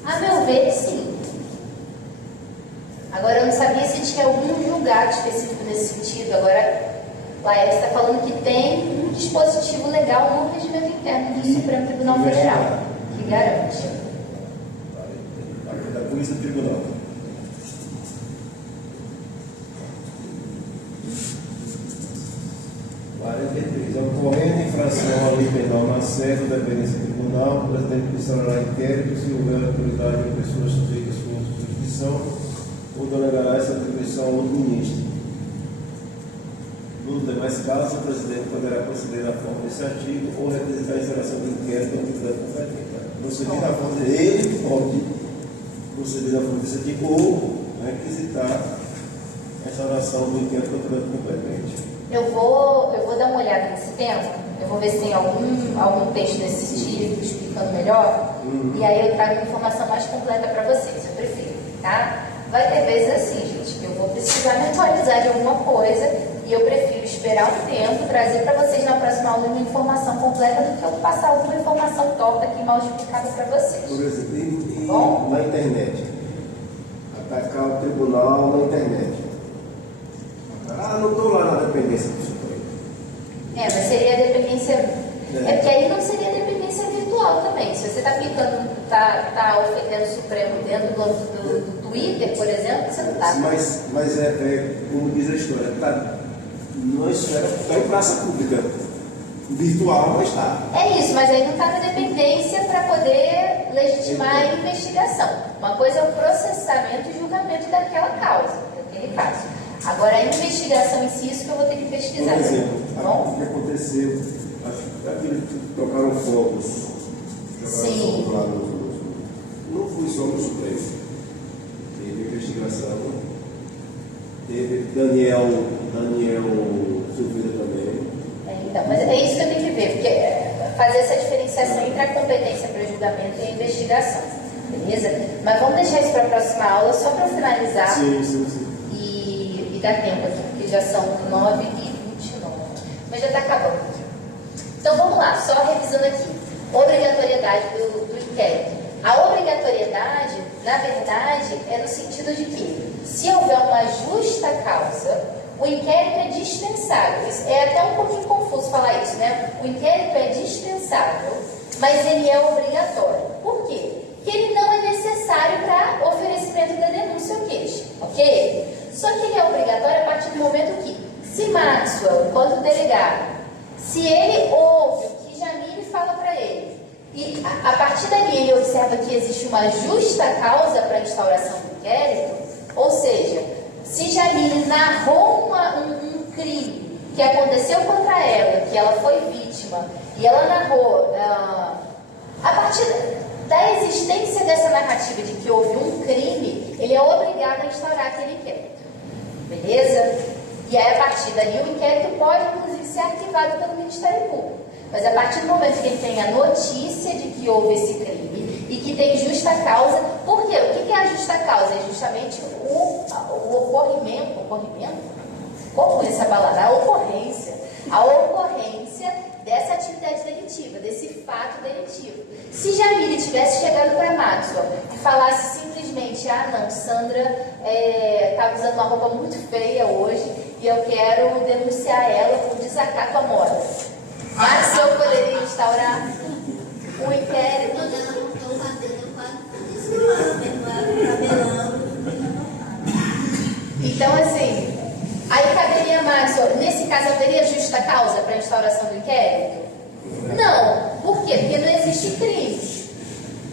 A meu ver, sim. Agora, eu não sabia se tinha algum julgado específico nesse sentido. Agora, Laércio está falando que tem um dispositivo legal no regimento interno do Supremo Tribunal Federal, que garante. Da polícia e do tribunal. Ocorrendo infração à lei penal na sede da dependência do tribunal, o presidente instaurará inquérito se houver autoridade ou pessoa sujeita à sua jurisdição ou delegará essa atribuição a outro ministro. Nos demais casos, o presidente poderá proceder à forma desse artigo ou requisitar a instauração do inquérito ao autoridade competente. Proceder à forma ele pode proceder à forma desse artigo ou requisitar a instauração do inquérito ao autoridade competente. Eu vou dar uma olhada nesse tema. Eu vou ver se tem algum texto nesse sentido explicando melhor. e aí eu trago uma informação mais completa para vocês, eu prefiro, tá? Vai ter vezes assim, gente, que eu vou precisar me atualizar de alguma coisa e eu prefiro esperar um tempo, trazer para vocês na próxima aula uma informação completa do que eu passar alguma informação torta aqui mal explicada para vocês. Por exemplo, Bom? na internet. Atacar o tribunal na internet. Ah, não estou lá na dependência do Supremo. Mas seria a dependência. É porque aí não seria dependência virtual também. Se você está aplicando, tá ofendendo o Supremo dentro do Twitter, por exemplo, você não está. Mas como diz a história, está numa esfera, está em praça pública. Virtual, mas está. É isso, mas aí não está na dependência para poder legitimar a investigação. Uma coisa é o processamento e julgamento daquela causa, daquele caso. Agora, a investigação em si, isso que eu vou ter que pesquisar. Por exemplo, bom? o que aconteceu, acho que aquele que trocaram fogos. Sim. Fogos lá não foi só no Supremo. Teve investigação. Teve Daniel Silveira também. Então, mas é isso que eu tenho que ver, porque fazer essa diferenciação entre a competência para o julgamento e a investigação, beleza? Mas vamos deixar isso para a próxima aula, só para finalizar. Sim. E dar tempo aqui, porque já são 9h29. Mas já está acabando aqui. Então vamos lá, só revisando aqui. Obrigatoriedade do inquérito. A obrigatoriedade, na verdade, é no sentido de que, se houver uma justa causa, o inquérito é dispensável. É até um pouquinho confuso falar isso, né? O inquérito é dispensável, mas ele é obrigatório. Por quê? Porque ele não é necessário para oferecimento da denúncia ou queixa, ok? Só que ele é obrigatório a partir do momento que, se Maxwell, enquanto delegado, se ele ouve o que Jamile fala para ele, e a partir dali ele observa que existe uma justa causa para a instauração do inquérito, ou seja, se Jamile narrou um crime que aconteceu contra ela, que ela foi vítima, e ela narrou, a partir da existência dessa narrativa de que houve um crime, ele é obrigado a instaurar aquele inquérito. Beleza? E aí, a partir dali, o inquérito pode, inclusive, ser arquivado pelo Ministério Público. Mas a partir do momento que ele tem a notícia de que houve esse crime e que tem justa causa, por quê? O que é a justa causa? É justamente o ocorrimento? Como essa palavra? A ocorrência dessa atividade delitiva, desse fato delitivo. Se Jamile tivesse chegado para Maxwell e falasse simplesmente, não, Sandra estava usando uma roupa muito feia hoje e eu quero denunciar ela por desacato à moda. Maxwell poderia instaurar um inquérito. Quando ela montou o cabelo, eu quase cabelando. Então, assim, aí caberia Maxwell, nesse caso, haveria justa causa para a instauração do inquérito? Não. Por quê? Porque não existe crime.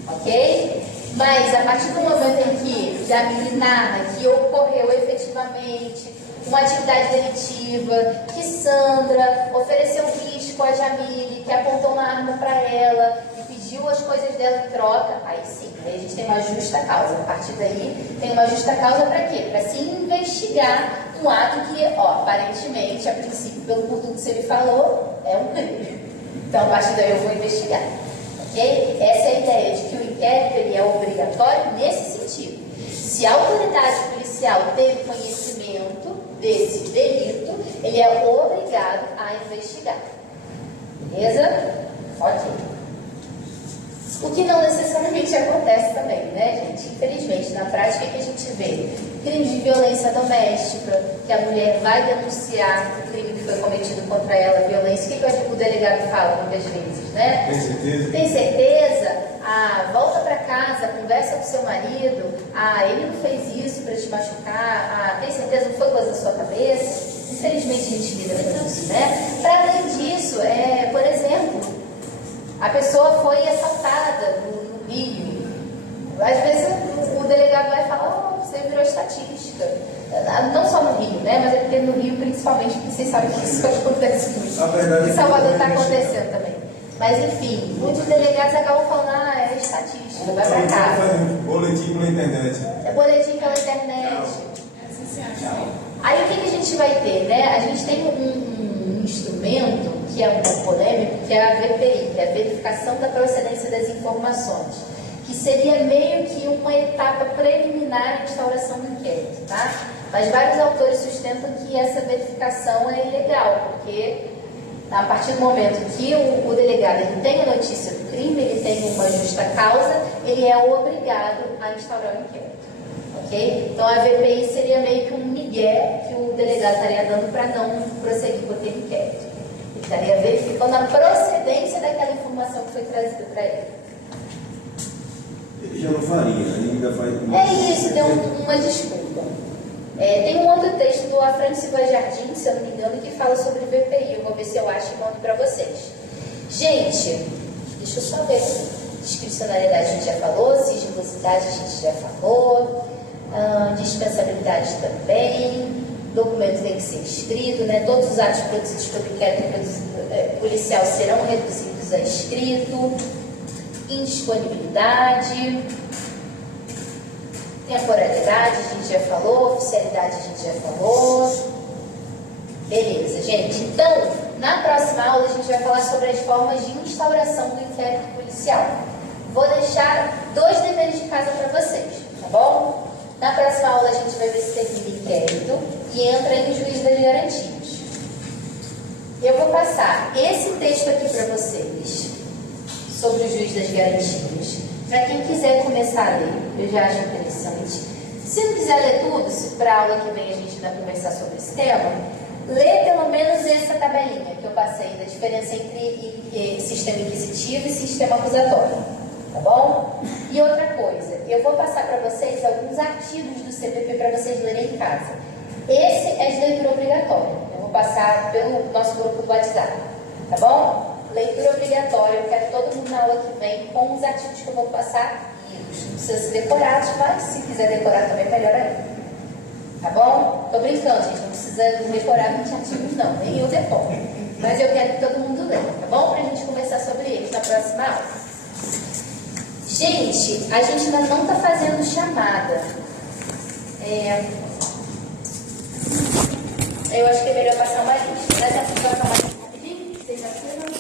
Ok? Mas a partir do momento em que Jamile narra que ocorreu efetivamente uma atividade delitiva, que Sandra ofereceu risco a Jamile, que apontou uma arma para ela e pediu as coisas dela em troca, aí sim, aí a gente tem uma justa causa. A partir daí, tem uma justa causa para quê? Para se investigar um ato que, aparentemente, a princípio, por tudo que você me falou, é um crime. Então, a partir daí eu vou investigar. Ok? Essa é a ideia de que o inquérito ele é obrigatório nesse sentido. Se a autoridade policial teve conhecimento desse delito, ele é obrigado a investigar. Beleza? Ok. O que não necessariamente acontece também, né, gente? Infelizmente, na prática, o que a gente vê? Crime de violência doméstica, que a mulher vai denunciar o crime que foi cometido contra ela, violência. O que o delegado fala muitas vezes, né? Tem certeza? Tem certeza? Volta para casa, conversa com seu marido. Ele não fez isso para te machucar. Tem certeza? Não foi coisa da sua cabeça? Infelizmente, a gente lida com isso, né? Para além disso, por exemplo, a pessoa foi assaltada no Rio. Às vezes o delegado vai falar, você virou estatística. Não só no Rio, né? Mas é porque no Rio, principalmente, porque vocês sabem que isso acontece muito. A verdade em Salvador está acontecendo também. Mas enfim, muitos delegados acabam falando, é estatística, vai pra casa. Boletim pela internet. É boletim pela internet. Aí o que a gente vai ter, né? A gente tem um instrumento que é um pouco polêmico, que é a VPI, que é a verificação da procedência das informações, que seria meio que uma etapa preliminar à instauração do inquérito, tá? Mas vários autores sustentam que essa verificação é ilegal, porque a partir do momento que o delegado ele tem a notícia do crime, ele tem uma justa causa, ele é obrigado a instaurar o inquérito. Okay? Então a VPI seria meio que um migué que o delegado estaria dando para não prosseguir com aquele inquérito. Ele estaria verificando a procedência daquela informação que foi trazida para ele. Ele já não faria, ele ainda faz. É isso, deu uma desculpa. Tem um outro texto do Afrânio Silva Jardim, se eu não me engano, que fala sobre VPI. Eu vou ver se eu acho e mando para vocês. Gente, deixa eu só ver. Discricionalidade a gente já falou, sigilosidade a gente já falou, dispensabilidade também, documento tem que ser escrito, né? Todos os atos produzidos pelo inquérito policial serão reduzidos a escrito, indisponibilidade, temporalidade a gente já falou, oficialidade a gente já falou. Beleza, gente. Então, na próxima aula a gente vai falar sobre as formas de instauração do inquérito policial. Vou deixar 2 deveres de casa para vocês, tá bom? Na próxima aula a gente vai ver se termina o inquérito e entra em juiz das garantias. Eu vou passar esse texto aqui para vocês sobre o juiz das garantias. Para quem quiser começar a ler, eu já acho interessante. Se não quiser ler tudo, se para a aula que vem a gente vai conversar sobre esse tema, lê pelo menos essa tabelinha que eu passei da diferença entre sistema inquisitivo e sistema acusatório, tá bom? E outra coisa, eu vou passar para vocês alguns artigos do CPP para vocês lerem em casa. Esse é de leitura obrigatória. Eu vou passar pelo nosso grupo do WhatsApp, tá bom? Leitura obrigatória, eu quero todo mundo na aula que vem com os artigos que eu vou passar lidos. Não precisa ser decorados, mas se quiser decorar também, melhor ainda. Tá bom? Tô brincando, gente, não precisa decorar 20 artigos não, nem eu decoro. Mas eu quero que todo mundo leia, tá bom? Pra gente conversar sobre eles na próxima aula. Gente, a gente ainda não tá fazendo chamada. Eu acho que é melhor passar uma lista. Dá tempo de passar uma lista rapidinho? Vocês já viram?